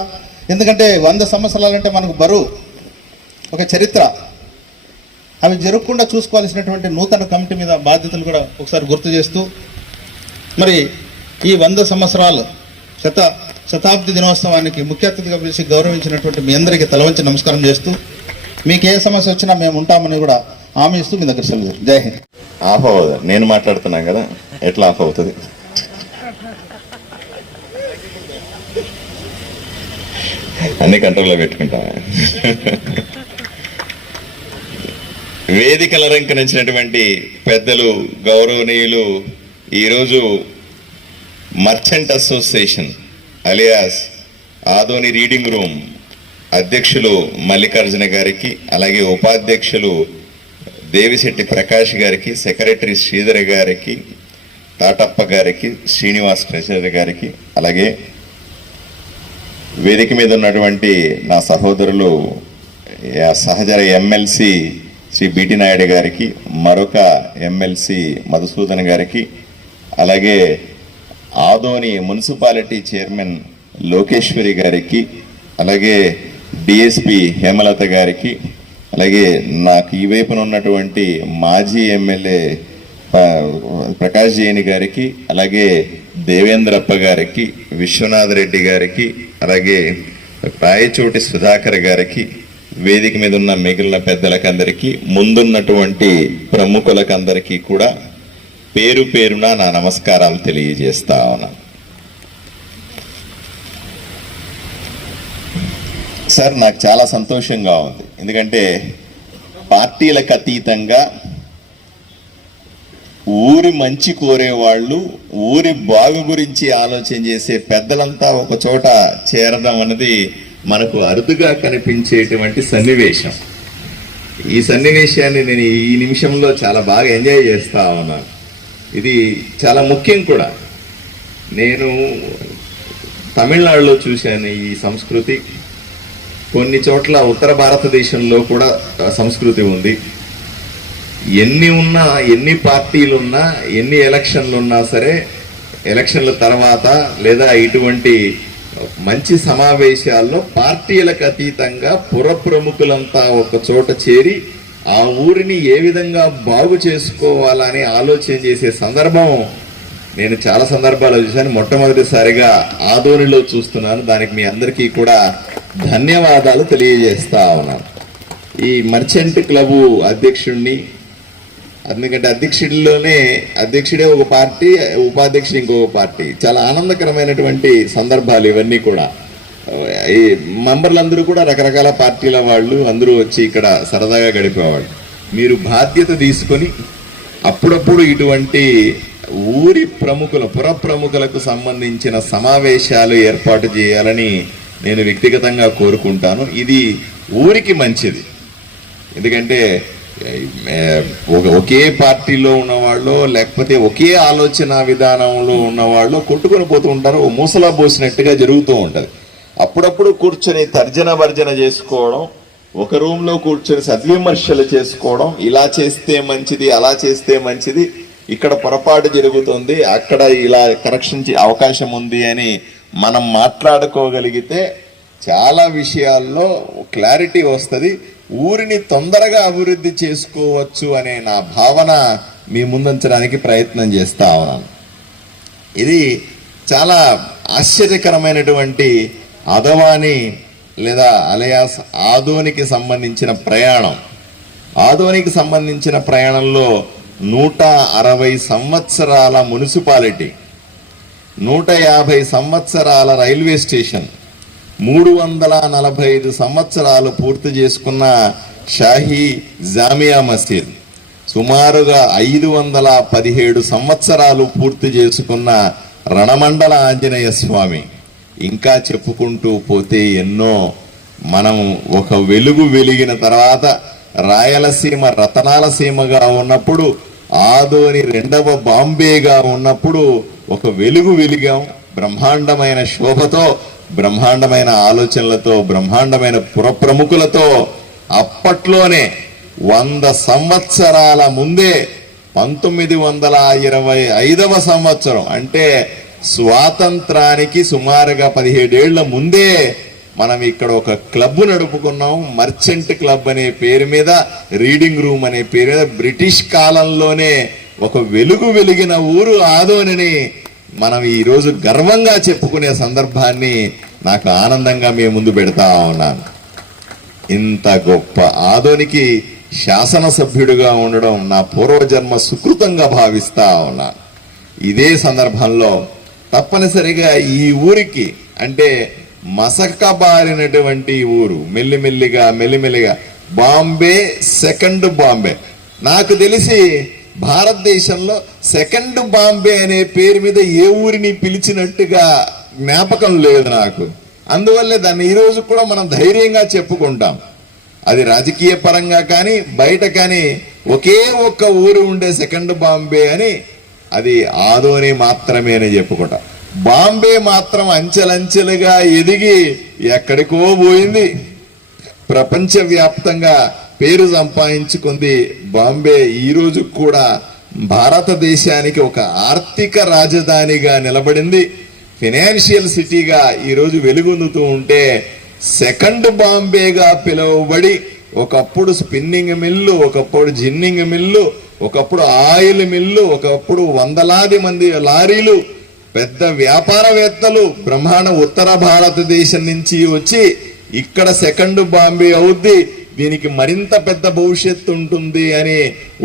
ఎందుకంటే 100 సంవత్సరాలంటే మనకు బరువు, ఒక చరిత్ర, అవి జరగకుండా చూసుకోవాల్సినటువంటి నూతన కమిటీ మీద బాధ్యతలు కూడా ఒకసారి గుర్తు చేస్తూ, మరి ఈ 100 సంవత్సరాలు శతాబ్ది దినోత్సవానికి ముఖ్య అతిథిగా పిలిచి గౌరవించినటువంటి మీ అందరికీ తలవంచి నమస్కారం చేస్తూ, మీకు ఏ సమస్య వచ్చినా మేము ఉంటామని కూడా హామీ ఇస్తూ మీ దగ్గర సెలవు. జై హింద్. ఆఫ్ అవ్వదు, నేను మాట్లాడుతున్నాను కదా, ఎట్లా ఆఫ్ అవుతుంది? అన్ని కంట్రోల్లో పెట్టుకుంటా. వేదికల రంకనించినటువంటి పెద్దలు, గౌరవనీయులు, ఈరోజు merchant association alias Adoni reading room అధ్యక్షులు మల్లికార్జున గారికి, అలాగే ఉపాధ్యక్షులు దేవిశెట్టి ప్రకాష్ గారికి, సెక్రటరీ శ్రీధర్ గారికి, తాటప్ప గారికి, శ్రీనివాస్ ట్రెజరర్ గారికి, అలాగే వేదిక మీద ఉన్నటువంటి నా సహోదరులు సహచర ఎమ్మెల్సీ శ్రీ బిటి నాయుడు గారికి, మరొక ఎమ్మెల్సీ మధుసూదన్ గారికి, అలాగే ఆదోని మున్సిపాలిటీ చైర్మన్ లోకేశ్వరి గారికి, అలాగే డిఎస్పి హేమలత గారికి, అలాగే నాకు ఈ వైపున ఉన్నటువంటి మాజీ ఎమ్మెల్యే ప్రకాష్ జైని గారికి, అలాగే దేవేంద్రప్ప గారికి, విశ్వనాథ్ రెడ్డి గారికి, అలాగే రాయచోటి సుధాకర్ గారికి, వేదిక మీద ఉన్న మిగిలిన పెద్దలకందరికీ, ముందున్నటువంటి ప్రముఖులకందరికీ కూడా పేరు పేరున నా నమస్కారాలు తెలియజేస్తా ఉన్నాను. సార్, నాకు చాలా సంతోషంగా ఉంది. ఎందుకంటే పార్టీలకు అతీతంగా ఊరి మంచి కోరేవాళ్ళు, ఊరి బాగు గురించి ఆలోచన చేసే పెద్దలంతా ఒక చోట చేరడం అన్నది మనకు అరుదుగా కనిపించేటువంటి సన్నివేశం. ఈ సన్నివేశాన్ని నేను ఈ నిమిషంలో చాలా బాగా ఎంజాయ్ చేస్తా ఉన్నాను. ఇది చాలా ముఖ్యం కూడా. నేను తమిళనాడులో చూశాను ఈ సంస్కృతి. కొన్ని చోట్ల ఉత్తర భారతదేశంలో కూడా సంస్కృతి ఉంది. ఎన్ని ఉన్నా, ఎన్ని పార్టీలు ఉన్నా, ఎన్ని ఎలక్షన్లు ఉన్నా సరే, ఎలక్షన్ల తర్వాత లేదా ఇటువంటి మంచి సమావేశాల్లో పార్టీలకు అతీతంగా పుర ప్రముఖులంతా ఒక చోట చేరి ఆ ఊరిని ఏ విధంగా బాగు చేసుకోవాలని ఆలోచన చేసే సందర్భం నేను చాలా సందర్భాలు చూశాను. మొట్టమొదటిసారిగా ఆదోనిలో చూస్తున్నాను. దానికి మీ అందరికీ కూడా ధన్యవాదాలు తెలియజేస్తా ఉన్నాను. ఈ మర్చెంట్ క్లబ్ అధ్యక్షుడిని, ఎందుకంటే అధ్యక్షుడే ఒక పార్టీ, ఉపాధ్యక్షుడు ఇంకొక పార్టీ. చాలా ఆనందకరమైనటువంటి సందర్భాలు ఇవన్నీ కూడా. ఈ మెంబర్లందరూ కూడా రకరకాల పార్టీల వాళ్ళు అందరూ వచ్చి ఇక్కడ సరదాగా గడిపేవాళ్ళు. మీరు బాధ్యత తీసుకొని అప్పుడప్పుడు ఇటువంటి ఊరి ప్రముఖుల, పుర ప్రముఖులకు సంబంధించిన సమావేశాలు ఏర్పాటు చేయాలని నేను వ్యక్తిగతంగా కోరుకుంటాను. ఇది ఊరికి మంచిది. ఎందుకంటే ఒకే పార్టీలో ఉన్నవాళ్ళు, లేకపోతే ఒకే ఆలోచన విధానంలో ఉన్నవాళ్ళు కొట్టుకొని పోతూ ఉంటారు. మూసలా పోసినట్టుగా జరుగుతూ ఉంటుంది. అప్పుడప్పుడు కూర్చొని తర్జన భర్జన చేసుకోవడం, ఒక రూమ్లో కూర్చొని సద్విమర్శలు చేసుకోవడం, ఇలా చేస్తే మంచిది, అలా చేస్తే మంచిది, ఇక్కడ పొరపాటు జరుగుతుంది, అక్కడ ఇలా కరెక్షన్ అవకాశం ఉంది అని మనం మాట్లాడుకోగలిగితే చాలా విషయాల్లో క్లారిటీ వస్తుంది. ఊరిని తొందరగా అభివృద్ధి చేసుకోవచ్చు అనే నా భావన మీ ముందుంచడానికి ప్రయత్నం చేస్తా ఉన్నాను. ఇది చాలా ఆశ్చర్యకరమైనటువంటి అదవాని లేదా అలయాస్ ఆదోనికి సంబంధించిన ప్రయాణం. ఆదోనికి సంబంధించిన ప్రయాణంలో 160 సంవత్సరాల మున్సిపాలిటీ, 150 సంవత్సరాల రైల్వే స్టేషన్, 345 సంవత్సరాలు పూర్తి చేసుకున్న షాహీ జామియా మసీద్, సుమారుగా 517 సంవత్సరాలు పూర్తి చేసుకున్న రణమండల ఆంజనేయ స్వామి, ఇంకా చెప్పుకుంటూ పోతే ఎన్నో. మనం ఒక వెలుగు వెలిగిన తర్వాత రాయలసీమ రతనాల సీమగా ఉన్నప్పుడు, ఆదోని 2వ బాంబేగా ఉన్నప్పుడు ఒక వెలుగు వెలిగాం. బ్రహ్మాండమైన శోభతో, బ్రహ్మాండమైన ఆలోచనలతో, బ్రహ్మాండమైన పురప్రముఖులతో. అప్పట్లోనే 100 సంవత్సరాల ముందే 1925వ సంవత్సరం, అంటే స్వాతంత్రానికి సుమారుగా 17 ఏళ్ల ముందే మనం ఇక్కడ ఒక క్లబ్ నడుపుకున్నాం. మర్చెంట్ క్లబ్ అనే పేరు మీద, రీడింగ్ రూమ్ అనే పేరు మీద. బ్రిటిష్ కాలంలోనే ఒక వెలుగు వెలిగిన ఊరు ఆదోనిని మనం ఈరోజు గర్వంగా చెప్పుకునే సందర్భాన్ని నాకు ఆనందంగా మీ ముందు పెడతా ఉన్నాను. ఇంత గొప్ప ఆదోనికి శాసనసభ్యుడిగా ఉండడం నా పూర్వజన్మ సుకృతంగా భావిస్తా ఉన్నాను. ఇదే సందర్భంలో తప్పనిసరిగా ఈ ఊరికి, అంటే మసకబారినటువంటి ఊరు, మెల్లిమెల్లిగా బాంబే, సెకండ్ బాంబే. నాకు తెలిసి భారతదేశంలో సెకండ్ బాంబే అనే పేరు మీద ఏ ఊరిని పిలిచినట్టుగా జ్ఞాపకం లేదు నాకు. అందువల్లే దాన్ని ఈరోజు కూడా మనం ధైర్యంగా చెప్పుకుంటాం. అది రాజకీయ పరంగా కానీ బయట కానీ ఒకే ఒక్క ఊరు ఉండే సెకండ్ బాంబే అని, అది ఆదోని మాత్రమే అని చెప్పుకుంటాం. బాంబే మాత్రం అంచెలంచెలుగా ఎదిగి ఎక్కడికో పోయింది. ప్రపంచవ్యాప్తంగా పేరు సంపాదించుకుంది బాంబే. ఈ రోజు కూడా భారతదేశానికి ఒక ఆర్థిక రాజధానిగా నిలబడింది, ఫైనాన్షియల్ సిటీగా ఈరోజు వెలుగొందుతూ ఉంటే సెకండ్ బాంబేగా పిలువబడి ఒకప్పుడు స్పిన్నింగ్ మిల్లు, ఒకప్పుడు జిన్నింగ్ మిల్లు, ఒకప్పుడు ఆయిల్ మిల్లు, ఒకప్పుడు వందలాది మంది లారీలు, పెద్ద వ్యాపారవేత్తలు బ్రహ్మాండ ఉత్తర భారతదేశం నుంచి వచ్చి ఇక్కడ సెకండ్ బాంబే అవుద్ది, దీనికి మరింత పెద్ద భవిష్యత్తు ఉంటుంది అని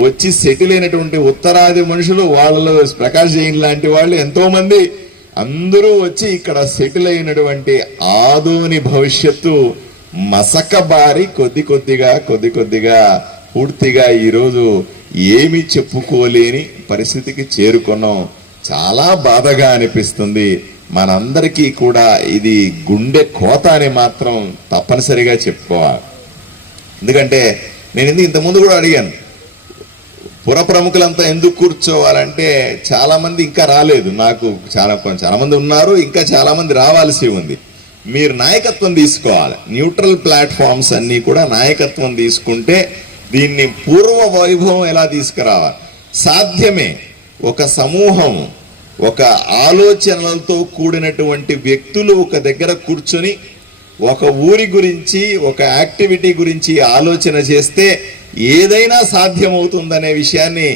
వచ్చి సెటిల్ అయినటువంటి ఉత్తరాది మనుషులు, వాళ్ళలో ప్రకాష్ జైన్ లాంటి వాళ్ళు ఎంతో మంది అందరూ వచ్చి ఇక్కడ సెటిల్ అయినటువంటి ఆదోని భవిష్యత్తు మసకబారి కొద్ది కొద్దిగా పూర్తిగా ఈరోజు ఏమీ చెప్పుకోలేని పరిస్థితికి చేరుకున్నాం. చాలా బాధగా అనిపిస్తుంది. మనందరికీ కూడా ఇది గుండె కోత అని మాత్రం తప్పనిసరిగా చెప్పుకోవాలి. ఎందుకంటే నేను ఇంతకుముందు కూడా అడిగాను, పుర ప్రముఖులంతా ఎందుకు కూర్చోవాలంటే చాలా మంది ఇంకా రాలేదు, నాకు చాలా మంది ఉన్నారు, ఇంకా చాలా మంది రావాల్సి ఉంది. మీరు నాయకత్వం తీసుకోవాలి. న్యూట్రల్ ప్లాట్ఫామ్స్ అన్నీ కూడా నాయకత్వం తీసుకుంటే దీన్ని పూర్వ వైభవం ఎలా తీసుకురావాలి సాధ్యమే. ఒక సమూహం, ఒక ఆలోచనలతో కూడినటువంటి వ్యక్తులు ఒక దగ్గర కూర్చొని ఒక ఊరి గురించి, ఒక యాక్టివిటీ గురించి ఆలోచన చేస్తే ఏదైనా సాధ్యమవుతుందనే విషయాన్ని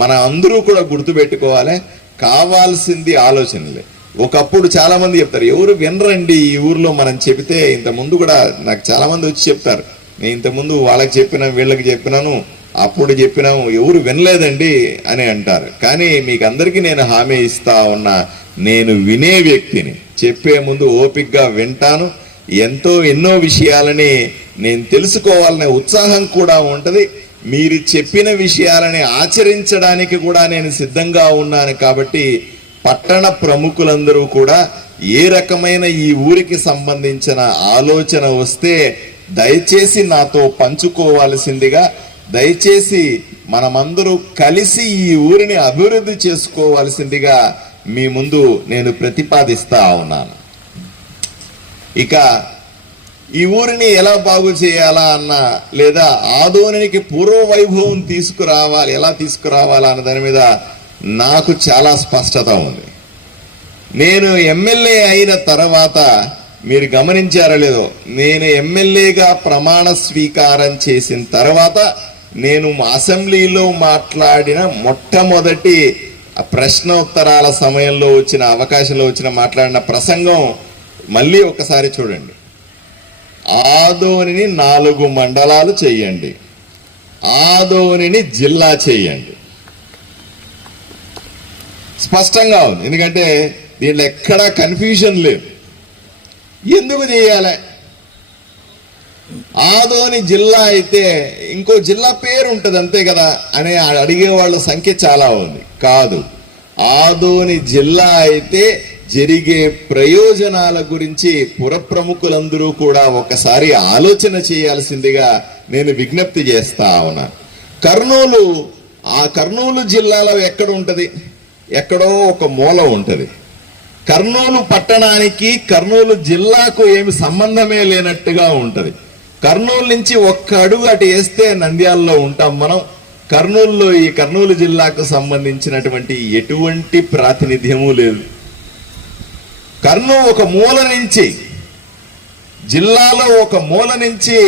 మన అందరూ కూడా గుర్తుపెట్టుకోవాలి. కావాల్సింది ఆలోచనలే. ఒకప్పుడు చాలా మంది చెప్తారు, ఎవరు వినరండి ఈ ఊర్లో మనం చెబితే. ఇంతకుముందు కూడా నాకు చాలా మంది వచ్చి చెప్తారు, నేను ఇంతకుముందు వాళ్ళకి చెప్పినా వీళ్ళకి చెప్పినాను, అప్పుడు చెప్పినాము, ఎవరు వినలేదండి అని అంటారు. కానీ మీకు అందరికీ నేను హామీ ఇస్తా ఉన్నా, నేను వినే వ్యక్తిని. చెప్పే ముందు ఓపికగా వింటాను. ఎన్నో విషయాలని నేను తెలుసుకోవాలనే ఉత్సాహం కూడా ఉంటుంది. మీరు చెప్పిన విషయాలని ఆచరించడానికి కూడా నేను సిద్ధంగా ఉన్నాను. కాబట్టి పట్టణ ప్రముఖులందరూ కూడా ఏ రకమైన ఈ ఊరికి సంబంధించిన ఆలోచన వస్తే దయచేసి నాతో పంచుకోవాల్సిందిగా, దయచేసి మనమందరూ కలిసి ఈ ఊరిని అభివృద్ధి చేసుకోవాల్సిందిగా మీ ముందు నేను ప్రతిపాదిస్తా ఉన్నాను. ఇక ఈ ఊరిని ఎలా బాగు చేయాలా అన్న, లేదా ఆదోనికి పూర్వ వైభవం ఎలా తీసుకురావాలా అన్న దాని మీద నాకు చాలా స్పష్టత ఉంది. నేను ఎమ్మెల్యే అయిన తర్వాత మీరు గమనించారో లేదో, నేను ఎమ్మెల్యేగా ప్రమాణ స్వీకారం చేసిన తర్వాత నేను అసెంబ్లీలో మాట్లాడిన మొట్టమొదటి ప్రశ్నోత్తరాల సమయంలో వచ్చిన అవకాశంలో మాట్లాడిన ప్రసంగం మళ్ళీ ఒకసారి చూడండి. ఆదోనిని 4 మండలాలు చెయ్యండి, ఆదోనిని జిల్లా చెయ్యండి. స్పష్టంగా ఉంది. ఎందుకంటే దీంట్లో ఎక్కడా కన్ఫ్యూజన్ లేదు. ఎందుకు చేయాలి? ఆదోని జిల్లా అయితే ఇంకో జిల్లా పేరు ఉంటుంది అంతే కదా అని అడిగే వాళ్ళ సంఖ్య చాలా ఉంది. కాదు, ఆదోని జిల్లా అయితే జరిగే ప్రయోజనాల గురించి పుర ప్రముఖులందరూ కూడా ఒకసారి ఆలోచన చేయాల్సిందిగా నేను విజ్ఞప్తి చేస్తా ఉన్నా. కర్నూలు జిల్లాలో ఎక్కడ ఉంటది? ఎక్కడో ఒక మూల ఉంటది. కర్నూలు పట్టణానికి కర్నూలు జిల్లాకు ఏమి సంబంధమే లేనట్టుగా ఉంటది. కర్నూలు నుంచి ఒక్క అడుగు అటు వేస్తే నంద్యాలలో ఉంటాం మనం. కర్నూలులో ఈ కర్నూలు జిల్లాకు సంబంధించినటువంటి ఎటువంటి ప్రాతినిధ్యము లేదు. కర్నూలు ఒక మూల నుంచి, జిల్లాలో ఒక మూల నుంచి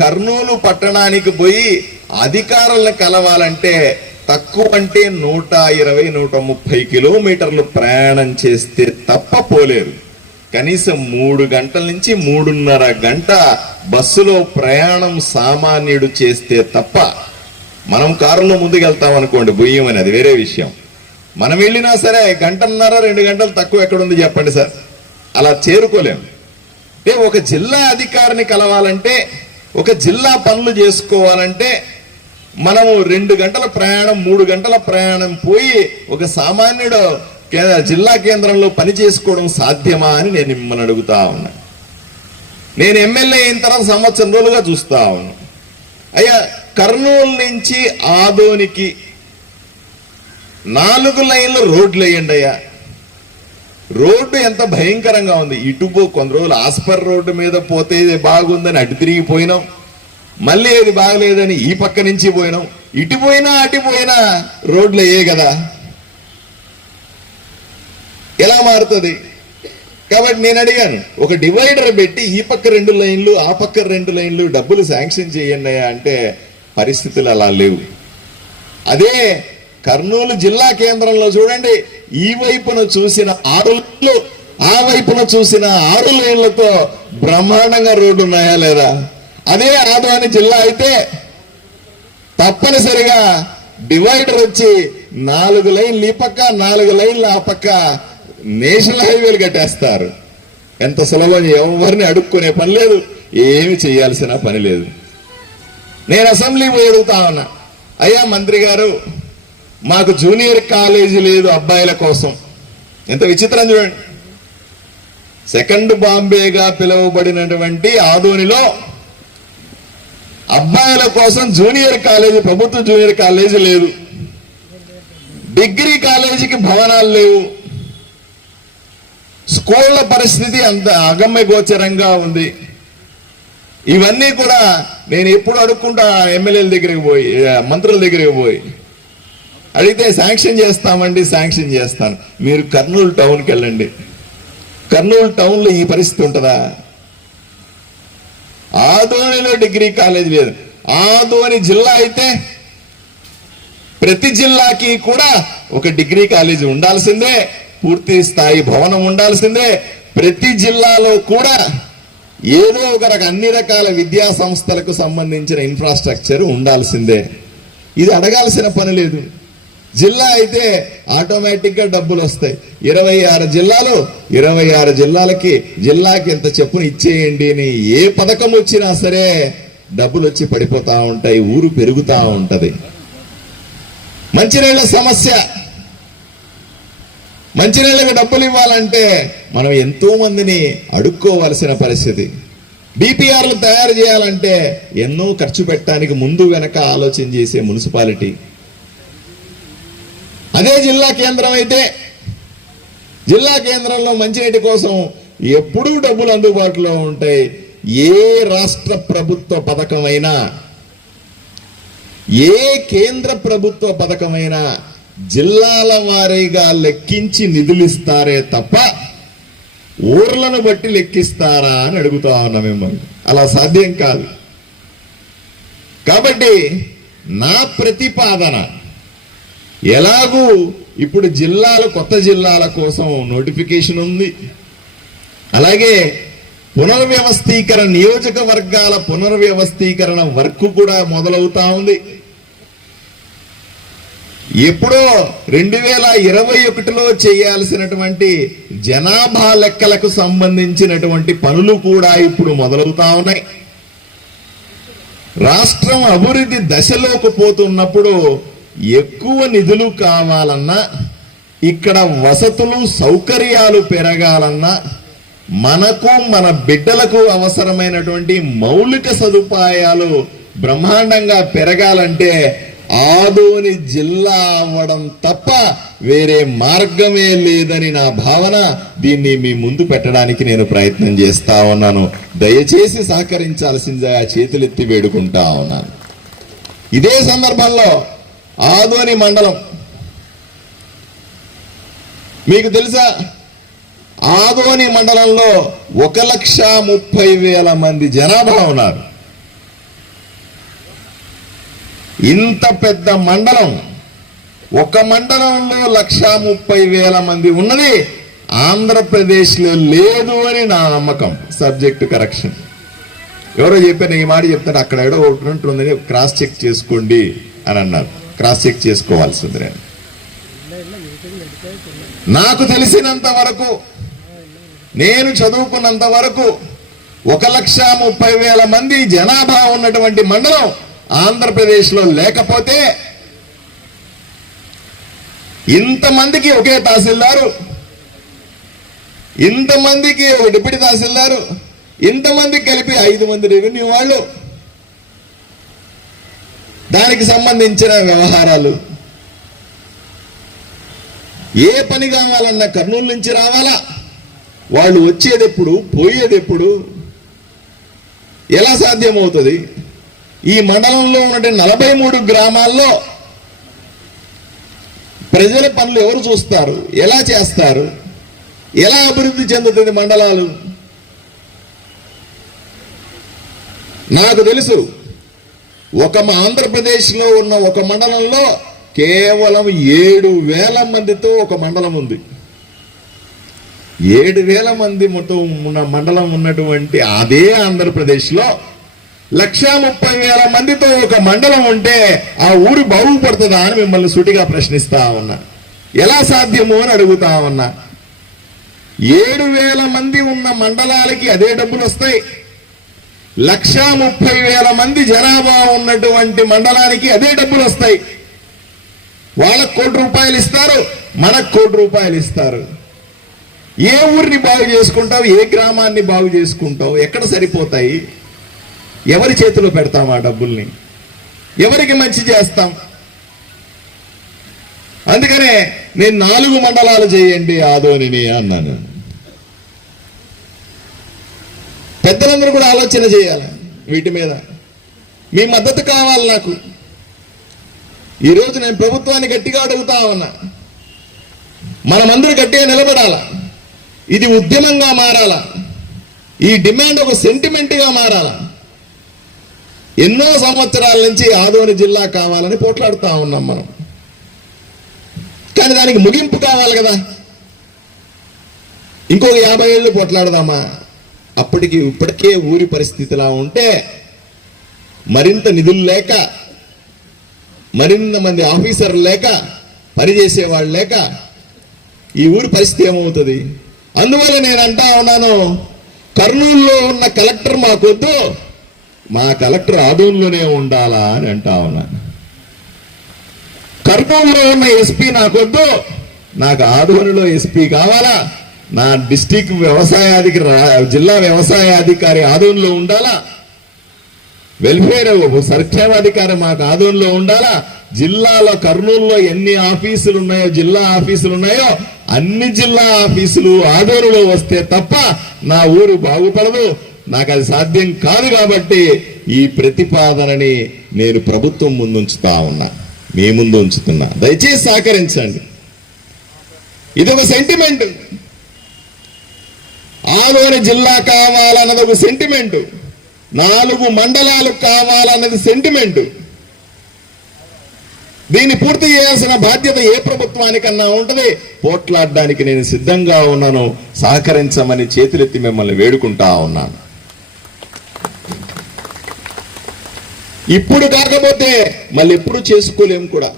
కర్నూలు పట్టణానికి పోయి అధికారులను కలవాలంటే తక్కువ అంటే 120-130 కిలోమీటర్లు ప్రయాణం చేస్తే తప్ప పోలేరు. కనీసం 3 గంటల నుంచి 3.5 గంట బస్సులో ప్రయాణం సామాన్యుడు చేస్తే తప్ప. మనం కారులో ముందుకెళ్తాం అనుకోండి, బొయ్యమని, అది వేరే విషయం. మనం వెళ్ళినా సరే 1.5-2 గంటలు తక్కువ ఎక్కడుంది చెప్పండి సార్, అలా చేరుకోలేము. అంటే ఒక జిల్లా అధికారిని కలవాలంటే, ఒక జిల్లా పనులు చేసుకోవాలంటే మనము 2 గంటల ప్రయాణం, 3 గంటల ప్రయాణం పోయి ఒక సామాన్యుడు జిల్లా కేంద్రంలో పని చేసుకోవడం సాధ్యమా అని నేను మిమ్మల్ని అడుగుతా ఉన్నా. నేను ఎమ్మెల్యే అయిన తర్వాత సంవత్సరం రోజులుగా చూస్తా ఉన్నా. అయ్యా, కర్నూలు నుంచి ఆదోనికి 4 లైన్లు రోడ్లు వేయండి అయ్యా. రోడ్డు ఎంత భయంకరంగా ఉంది. ఇటుపో కొన్ని రోజులు ఆస్పర్ రోడ్డు మీద పోతే ఇది బాగుందని అటు తిరిగిపోయినాం, మళ్ళీ అది బాగలేదని ఈ పక్క నుంచి పోయినాం. ఇటు పోయినా అటు పోయినా రోడ్లు అయ్యే కదా, ఎలా మారుతుంది? కాబట్టి నేను అడిగాను, ఒక డివైడర్ పెట్టి ఈ పక్క 2 లైన్లు ఆ పక్క 2 లైన్లు డబ్బులు శాంక్షన్ చేయండి అంటే పరిస్థితులు అలా లేవు. అదే కర్నూలు జిల్లా కేంద్రంలో చూడండి, ఈ వైపున చూసిన 6 లైన్లు ఆ వైపున చూసిన 6 లైన్లతో బ్రహ్మాండంగా రోడ్డు ఉన్నాయా లేదా? అదే ఆదోని జిల్లా అయితే తప్పనిసరిగా డివైడర్ వచ్చి 4 లైన్లు ఈ పక్క 4 లైన్లు ఆ పక్క నేషనల్ హైవేలు కట్టేస్తారు. ఎంత సులభం, ఎవరిని అడుక్కునే పని లేదు, ఏమి చేయాల్సిన పని లేదు. నేను అసెంబ్లీ పోయి అడుగుతా ఉన్నా, అయ్యా మంత్రి గారు మాకు జూనియర్ కాలేజీ లేదు అబ్బాయిల కోసం. ఎంత విచిత్రం చూడండి, సెకండ్ బాంబేగా పిలువబడినటువంటి ఆదోనిలో అబ్బాయిల కోసం జూనియర్ కాలేజీ, ప్రభుత్వ జూనియర్ కాలేజీ లేదు, డిగ్రీ కాలేజీకి భవనాలు లేవు, స్కూళ్ల పరిస్థితి అంత అగమ్య గోచరంగా ఉంది. ఇవన్నీ కూడా నేను ఎప్పుడు అడుక్కుంటా ఎమ్మెల్యేల దగ్గరికి పోయి, మంత్రుల దగ్గరికి పోయి అడిగితే శాంక్షన్ చేస్తామండి, శాంక్షన్ చేస్తాను. మీరు కర్నూలు టౌన్కి వెళ్ళండి, కర్నూలు టౌన్లో ఈ పరిస్థితి ఉంటుందా? ఆదోనిలో డిగ్రీ కాలేజ్ లేదు. ఆదోని జిల్లా అయితే ప్రతి జిల్లాకి కూడా ఒక డిగ్రీ కాలేజీ ఉండాల్సిందే, పూర్తి స్థాయి భవనం ఉండాల్సిందే. ప్రతి జిల్లాలో కూడా ఏదో ఒక అన్ని రకాల విద్యా సంస్థలకు సంబంధించిన ఇన్ఫ్రాస్ట్రక్చర్ ఉండాల్సిందే. ఇది అడగాల్సిన పని లేదు. జిల్లా అయితే ఆటోమేటిక్గా డబ్బులు వస్తాయి. 26 జిల్లాలు, 26 జిల్లాలకి జిల్లాకి ఎంత చెప్పును ఇచ్చేయండి అని ఏ పథకం వచ్చినా సరే డబ్బులు వచ్చి పడిపోతా ఉంటాయి, ఊరు పెరుగుతూ ఉంటది. మంచినీళ్ళ సమస్య, మంచినీళ్ళకి డబ్బులు ఇవ్వాలంటే మనం ఎంతో మందిని అడుక్కోవలసిన పరిస్థితి. బీపీఆర్లు తయారు చేయాలంటే ఎన్నో ఖర్చు పెట్టడానికి ముందు వెనక ఆలోచన చేసే మున్సిపాలిటీ. అదే జిల్లా కేంద్రం అయితే జిల్లా కేంద్రంలో మంచినీటి కోసం ఎప్పుడూ డబ్బులు అందుబాటులో ఉంటాయి. ఏ రాష్ట్ర ప్రభుత్వ పథకమైనా, ఏ కేంద్ర ప్రభుత్వ పథకమైనా జిల్లాల వారీగా లెక్కించి నిధులు ఇస్తారే తప్ప ఊర్లను బట్టి లెక్కిస్తారా అని అడుగుతా ఉన్నా మిమ్మల్ని. అలా సాధ్యం కాదు. కాబట్టి నా ప్రతిపాదన, ఎలాగూ ఇప్పుడు జిల్లాలు, కొత్త జిల్లాల కోసం నోటిఫికేషన్ ఉంది, అలాగే పునర్వ్యవస్థీకరణ, నియోజకవర్గాల పునర్వ్యవస్థీకరణ వర్క్ కూడా మొదలవుతా ఉంది. ఎప్పుడో 2021లో చేయాల్సినటువంటి జనాభా లెక్కలకు సంబంధించినటువంటి పనులు కూడా ఇప్పుడు మొదలవుతా ఉన్నాయి. రాష్ట్రం అభివృద్ధి దశలోకి పోతున్నప్పుడు ఎక్కువ నిధులు కావాలన్నా, ఇక్కడ వసతులు సౌకర్యాలు పెరగాలన్నా, మనకు మన బిడ్డలకు అవసరమైనటువంటి మౌలిక సదుపాయాలు బ్రహ్మాండంగా పెరగాలంటే ఆదోని జిల్లా అవ్వడం తప్ప వేరే మార్గమే లేదని నా భావన. దీన్ని మీ ముందు పెట్టడానికి నేను ప్రయత్నం చేస్తా ఉన్నాను. దయచేసి సహకరించాల్సిందిగా చేతులెత్తి వేడుకుంటా ఉన్నాను. ఇదే సందర్భంలో ఆదోని మండలం, మీకు తెలుసా, ఆదోని మండలంలో 1,30,000 మంది జనాభా ఉన్నారు. ఇంత పెద్ద మండలం, ఒక మండలంలో 1,30,000 మంది ఉన్నది ఆంధ్రప్రదేశ్లో లేదు అని నా నమ్మకం. Subject correction. ఎవరో చెప్పారు, ఈ మాట చెప్తారు, అక్కడ ఏడో ఒకటి ఉందని క్రాస్ చెక్ చేసుకోండి అని అన్నారు. క్రాస్ చెక్ చేసుకోవాల్సింది. నాకు తెలిసినంత వరకు, నేను చదువుకున్నంత వరకు 1,30,000 మంది జనాభా ఉన్నటువంటి మండలం ఆంధ్రప్రదేశ్లో లేకపోతే, ఇంతమందికి ఒకే తహసీల్దారు, ఇంతమందికి ఒక డిప్యూటీ తహసీల్దారు, ఇంతమందికి కలిపి 5 మంది రెవెన్యూ వాళ్ళు, దానికి సంబంధించిన వ్యవహారాలు, ఏ పని కావాలన్నా కర్నూలు నుంచి రావాలా, వాళ్ళు వచ్చేది ఎప్పుడు, పోయేది ఎప్పుడు, ఎలా సాధ్యమవుతుంది? ఈ మండలంలో ఉన్నటువంటి 43 గ్రామాల్లో ప్రజల పనులు ఎవరు చూస్తారు, ఎలా చేస్తారు, ఎలా అభివృద్ధి చెందుతుంది మండలాలు? నాకు తెలుసు, ఆంధ్రప్రదేశ్లో ఉన్న ఒక మండలంలో కేవలం 7,000 మందితో ఒక మండలం ఉంది. 7,000 మంది మొత్తం ఉన్న మండలం ఉన్నటువంటి అదే ఆంధ్రప్రదేశ్లో 1,30,000 మందితో ఒక మండలం ఉంటే ఆ ఊరు బాగుపడుతుందా అని మిమ్మల్ని సూటిగా ప్రశ్నిస్తా ఉన్నా. ఎలా సాధ్యము అని అడుగుతా ఉన్నా. 7,000 మంది ఉన్న మండలాలకి అదే డబ్బులు వస్తాయి. 1,30,000 మంది జనాభా ఉన్నటువంటి మండలానికి అదే డబ్బులు వస్తాయి. వాళ్ళకు ₹1,00,00,000 ఇస్తారు, మనకు ₹1,00,00,000 ఇస్తారు. ఏ ఊరిని బాగు చేసుకుంటావు, ఏ గ్రామాన్ని బాగు చేసుకుంటావు, ఎక్కడ సరిపోతాయి? ఎవరి చేతిలో పెడతాం ఆ డబ్బుల్ని? ఎవరికి మంచి చేస్తాం? అందుకనే నేను 4 మండలాలు చేయండి ఆదోనిని అన్నాను. పెద్దలందరూ కూడా ఆలోచన చేయాలి వీటి మీద. మీ మద్దతు కావాలి నాకు. ఈరోజు నేను ప్రభుత్వాన్ని గట్టిగా అడుగుతా ఉన్నా, మనమందరూ గట్టిగా నిలబడాలా. ఇది ఉద్యమంగా మారాలా. ఈ డిమాండ్ ఒక సెంటిమెంట్గా మారాలా. ఎన్నో సంవత్సరాల నుంచి ఆదోని జిల్లా కావాలని పోట్లాడుతూ ఉన్నాం మనం. కానీ దానికి ముగింపు కావాలి కదా. ఇంకొక 50 ఏళ్ళు పోట్లాడదామా? ఇప్పటికే ఊరి పరిస్థితిలా ఉంటే మరింత నిధులు లేక, మరింత మంది ఆఫీసర్లు లేక, పనిచేసేవాళ్ళు లేక ఈ ఊరి పరిస్థితి ఏమవుతుంది? అందువల్ల నేను అంటా ఉన్నాను, కర్నూలులో ఉన్న కలెక్టర్ మాకొద్దు, మా కలెక్టర్ ఆదోనిలోనే ఉండాలా అని అంటా ఉన్నాను. కర్నూలులో ఉన్న ఎస్పీ నాకొద్దు, నాకు ఆదోనిలో ఎస్పీ కావాలా. నా డిస్టిక్ జిల్లా వ్యవసాయాధికారి ఆదోనిలో ఉండాలా. వెల్ఫేర్ సంక్షేమాధికారి మాకు ఆదోనిలో ఉండాలా. జిల్లాలో కర్నూలులో ఎన్ని ఆఫీసులు ఉన్నాయో, జిల్లా ఆఫీసులు ఉన్నాయో అన్ని జిల్లా ఆఫీసులు ఆదోనిలో వస్తే తప్ప నా ఊరు బాగుపడదు. నాకు అది సాధ్యం కాదు. కాబట్టి ఈ ప్రతిపాదనని నేను ప్రభుత్వం ముందు ఉంచుతా ఉన్నా, మీ ముందు ఉంచుతున్నా. దయచేసి సహకరించండి. ఇదొక సెంటిమెంట్. ఆదోని జిల్లా కావాలన్నది ఒక సెంటిమెంట్. 4 మండలాలు కావాలన్నది సెంటిమెంట్. దీన్ని పూర్తి చేయాల్సిన బాధ్యత ఏ ప్రభుత్వానికన్నా ఉంటది. పోట్లాడడానికి నేను సిద్ధంగా ఉన్నాను. సహకరించమని చేతులెత్తి మిమ్మల్ని వేడుకుంటా ఉన్నాను. ఇప్పుడు కాకపోతే మళ్ళీ ఎప్పుడు చేసుకోలేము కూడా.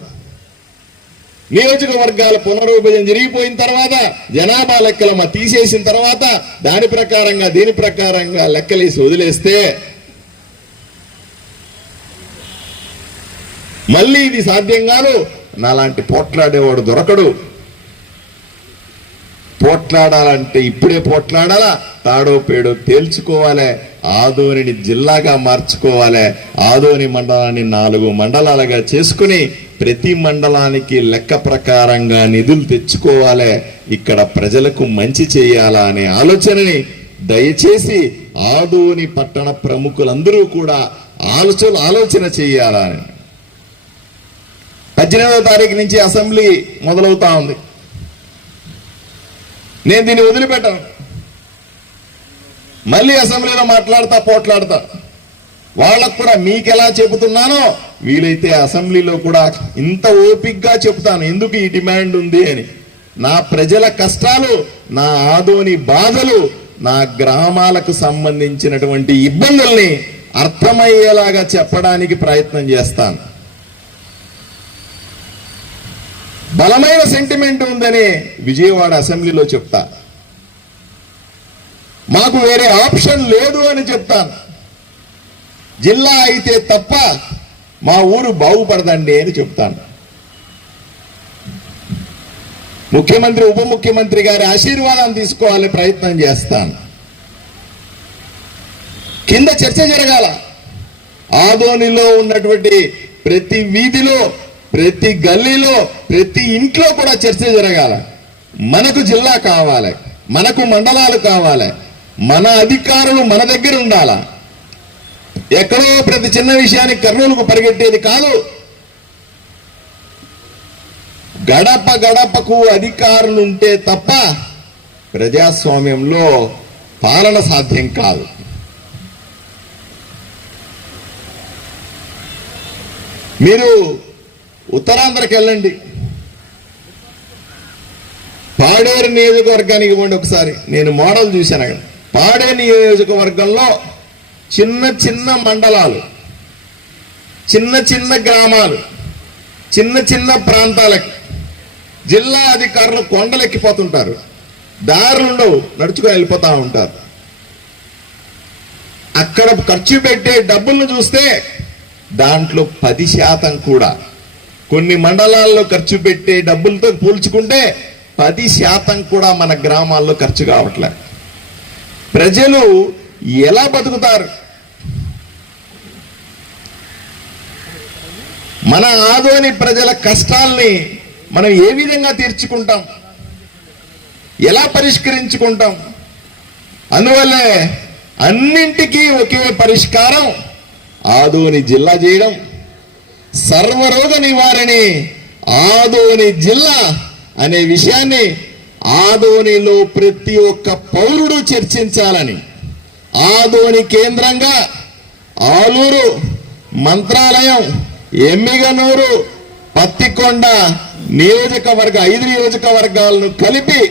నియోజకవర్గాల పునర్విభజన జరిగిపోయిన తర్వాత, జనాభా లెక్కలు తీసేసిన తర్వాత దాని ప్రకారంగా దీని ప్రకారంగా లెక్కలేసి వదిలేస్తే మళ్ళీ ఇది సాధ్యం కాదు. నాలాంటి పోట్లాడేవాడు దొరకడు. పోట్లాడాలంటే ఇప్పుడే పోట్లాడాలా. తాడో పేడో తేల్చుకోవాలి. ఆదోనిని జిల్లాగా మార్చుకోవాలి. ఆదోని మండలాన్ని 4 మండలాలుగా చేసుకుని ప్రతి మండలానికి లెక్క ప్రకారంగా నిధులు తెచ్చుకోవాలి. ఇక్కడ ప్రజలకు మంచి చేయాలా అనే ఆలోచనని దయచేసి ఆదోని పట్టణ ప్రముఖులందరూ కూడా ఆలోచన చేయాలని. 18వ తారీఖు నుంచి అసెంబ్లీ మొదలవుతా ఉంది. నేను దీన్ని వదిలిపెట్టాను. మళ్ళీ అసెంబ్లీలో పోట్లాడతా. వాళ్ళకు కూడా మీకు ఎలా చెబుతున్నానో వీలైతే అసెంబ్లీలో కూడా ఇంత ఓపికగా చెప్తాను, ఎందుకు ఈ డిమాండ్ ఉంది అని. నా ప్రజల కష్టాలు, నా ఆదోని బాధలు, నా గ్రామాలకు సంబంధించినటువంటి ఇబ్బందుల్ని అర్థమయ్యేలాగా చెప్పడానికి ప్రయత్నం చేస్తాను. బలమైన సెంటిమెంట్ ఉందని విజయవాడ అసెంబ్లీలో చెప్తా. మాకు వేరే ఆప్షన్ లేదు అని చెప్తాను. జిల్లా అయితే తప్ప మా ఊరు బాగుపడదండి అని చెప్తాను. ముఖ్యమంత్రి, ఉప ముఖ్యమంత్రి గారి ఆశీర్వాదం తీసుకోవాలి ప్రయత్నం చేస్తాను. కింద చర్చ జరగాల. ఆదోనిలో ఉన్నటువంటి ప్రతి వీధిలో, ప్రతి గల్లీలో, ప్రతి ఇంట్లో కూడా చర్చ జరగాల. మనకు జిల్లా కావాలి, మనకు మండలాలు కావాలి, మన అధికారులు మన దగ్గర ఉండాలా. ఎక్కడో ప్రతి చిన్న విషయానికి కర్నూలుకు పరిగెట్టేది కాదు. గడప గడపకు అధికారులు ఉంటే తప్ప ప్రజాస్వామ్యంలో పాలన సాధ్యం కాదు. మీరు ఉత్తరాంధ్రకి వెళ్ళండి, పాడేరు నియోజకవర్గానికి ఇవ్వండి ఒకసారి. నేను మోడల్ చూశాను అక్కడ. పాడేరు నియోజకవర్గంలో చిన్న చిన్న మండలాలు, చిన్న చిన్న గ్రామాలు, చిన్న చిన్న ప్రాంతాలకి జిల్లా అధికారులు కొండలెక్కిపోతుంటారు. దారులుండవు, నడుచుకొని వెళ్ళిపోతా ఉంటారు. అక్కడ ఖర్చు పెట్టే డబ్బులను చూస్తే దాంట్లో 10% కూడా, కొన్ని మండలాల్లో ఖర్చు పెట్టే డబ్బులతో పోల్చుకుంటే 10% కూడా మన గ్రామాల్లో ఖర్చు కావట్లే. ప్రజలు ఎలా బతుకుతారు? మన ఆదోని ప్రజల కష్టాల్ని మనం ఏ విధంగా తీర్చుకుంటాం, ఎలా పరిష్కరించుకుంటాం? అందువల్లే అన్నింటికీ ఒకే పరిష్కారం ఆదోని జిల్లా చేయడం. సర్వరోగ నివారణి ఆదోని జిల్లా అనే విషయాన్ని ఆదోనిలో ప్రతి ఒక్క పౌరుడు చర్చించాలని, ఆదోని కేంద్రంగా ఆలూరు, మంత్రాలయం, ఎమ్మిగనూరు, పత్తికొండ నియోజకవర్గ 5 నియోజకవర్గాలను కలిపి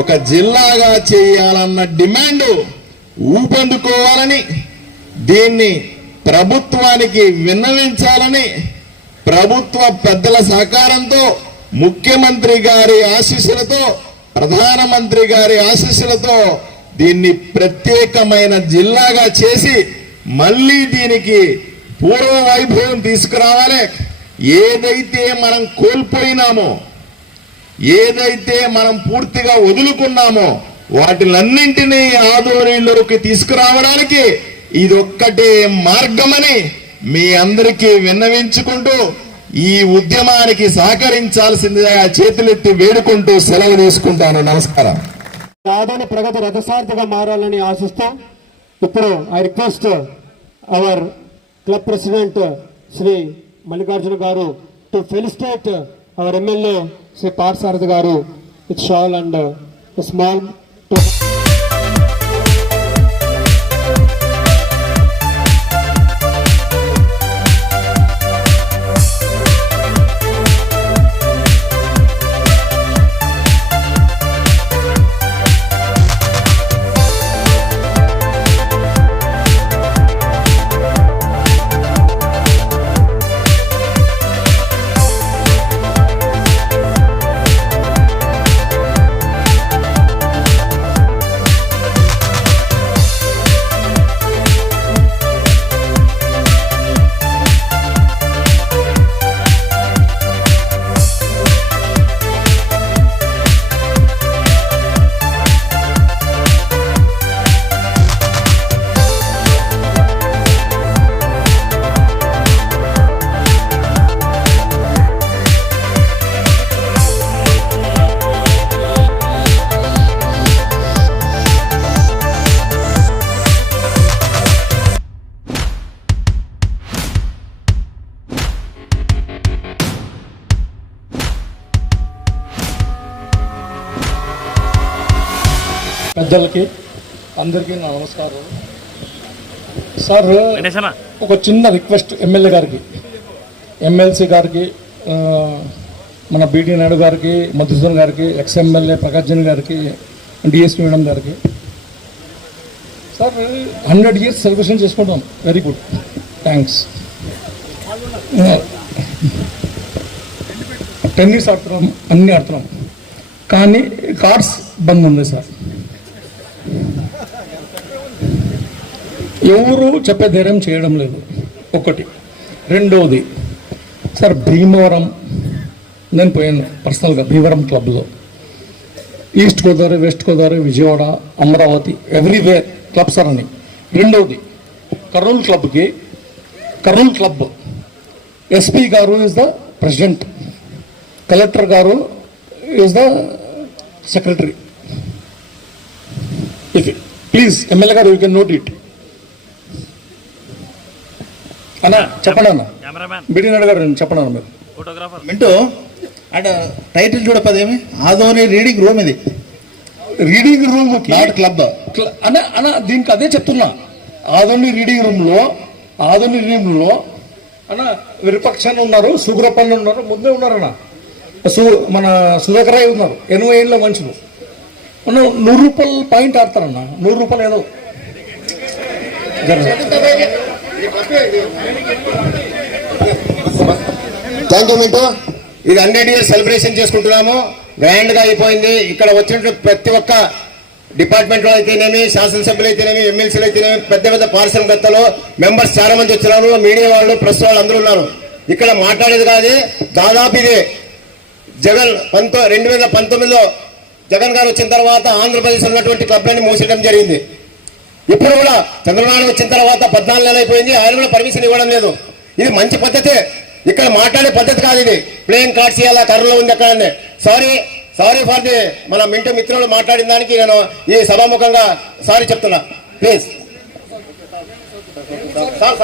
ఒక జిల్లాగా చేయాలన్న డిమాండ్ ఊపందుకోవాలని, దీన్ని ప్రభుత్వానికి విన్నవించాలని, ప్రభుత్వ పెద్దల సహకారంతో, ముఖ్యమంత్రి గారి ఆశీస్సులతో, ప్రధానమంత్రి గారి ఆశీస్సులతో దీన్ని ప్రత్యేకమైన జిల్లాగా చేసి మళ్ళీ దీనికి పూర్వ వైభవం తీసుకురావాలి. ఏదైతే మనం కోల్పోయినామో, ఏదైతే మనం పూర్తిగా వదులుకున్నామో వాటిలన్నింటినీ ఆదోనిలోకి తీసుకురావడానికి ఇదొక్కటే మార్గమని మీ అందరికీ విన్నవించుకుంటూ ఈ ఉద్యమానికి సహకరించాల్సిందిగా చేతులెత్తి వేడుకుంటూ సెలవు తీసుకుంటాను. నమస్కారం. ఆదోని ప్రగతి రథసారథిగా మారాలని ఆశిస్తూ ఇప్పుడు I request our club president Shri Mallikarjuna గారు to felicitate our MLA Shri Parthasarathi గారు విత్ షాల్ అండ్ స్మాల్ పెద్దలకి అందరికీ నా నమస్కారం. సార్, ఒక చిన్న రిక్వెస్ట్ ఎమ్మెల్యే గారికి, ఎమ్మెల్సీ గారికి, మన బీటీ నాయుడు గారికి, మధుసూదన్ గారికి, ఎక్స్ఎమ్మెల్యే ప్రకాశ్ గారికి, డిఎస్పీ మేడం గారికి. సార్, 100 years సెలబ్రేషన్ చేసుకుంటాం. Very good, thanks. టెన్నిస్ ఆడుతున్నాం, అన్నీ ఆడుతున్నాం, కానీ కార్డ్స్ బంద్ ఉంది సార్. ఎవరు చెప్పే ధైర్యం చేయడం లేదు. ఒకటి. రెండవది సార్, భీమవరం నేను పోయాను పర్సనల్గా. భీమవరం క్లబ్లో east Godavari, west Godavari, Vijayawada, Amaravati, everywhere club sir అని. రెండవది కర్నూలు క్లబ్కి, కర్నూలు క్లబ్ ఎస్పీ గారు ఈజ్ ద ప్రెసిడెంట్, కలెక్టర్ గారు is the secretary. If please MLA గారు, యూ కెన్ నోట్ ఇట్. అన్న చెప్పండి అన్న బీటీ నాయుడు గారు చెప్పండి అన్న మీరు. మింటూ అంటే టైటిల్ చూడపదేమి ఆదోని రీడింగ్ రూమ్ ఇది, రీడింగ్ రూమ్ నాట్ క్లబ్. అన్న దీనికి అదే చెప్తున్నా. ఆదోని రీడింగ్ రూమ్లో అన్న విరూపాక్షన్న ఉన్నారు, సుగ్రపన్న ఉన్నారు, ముందే ఉన్నారన్న మన సుధాకరయ్య ఉన్నారు, 80 ఏళ్ళ మనుషులు. మనం 100 రూపాయలు పాయింట్ ఆడతారన్న, 100 రూపాయలు ఏదో. Thank you Mintu. ఇది 100 ఇయర్స్ సెలబ్రేషన్ చేసుకుంటున్నాము, గ్రాండ్ గా అయిపోయింది. ఇక్కడ వచ్చిన ప్రతి ఒక్క డిపార్ట్మెంట్లో అయితేనేమి, శాసనసభ్యులు అయితేనేమి, ఎమ్మెల్సీలు అయితేనేమి, పెద్ద పెద్ద పారిశ్రామికవేత్తలు మెంబర్స్ చాలా మంది వచ్చినారు, మీడియా వాళ్ళు, ప్రెస్ వాళ్ళు అందరూ ఉన్నారు. ఇక్కడ మాట్లాడేది కాదు, దాదాపు ఇది జగన్ 2019లో జగన్ గారు వచ్చిన తర్వాత ఆంధ్రప్రదేశ్ ఉన్నటువంటి క్లబ్లన్నీ మూసేయడం జరిగింది. ఇప్పుడు కూడా చంద్రబాబు వచ్చిన తర్వాత 14 నెలలు అయిపోయింది, ఆయన కూడా పర్మిషన్ ఇవ్వడం లేదు. ఇది మంచి పద్ధతే, ఇక్కడ మాట్లాడే పద్ధతి కాదు ఇది. ప్లేయింగ్ కార్డ్స్ ఇవ్వాలా, కర్రలో ఉంది అక్కడనే. సారీ ఫర్ ది మన మింటూ మిత్రులు మాట్లాడిన దానికి నేను ఈ సభాముఖంగా సారీ చెప్తున్నా. Please sir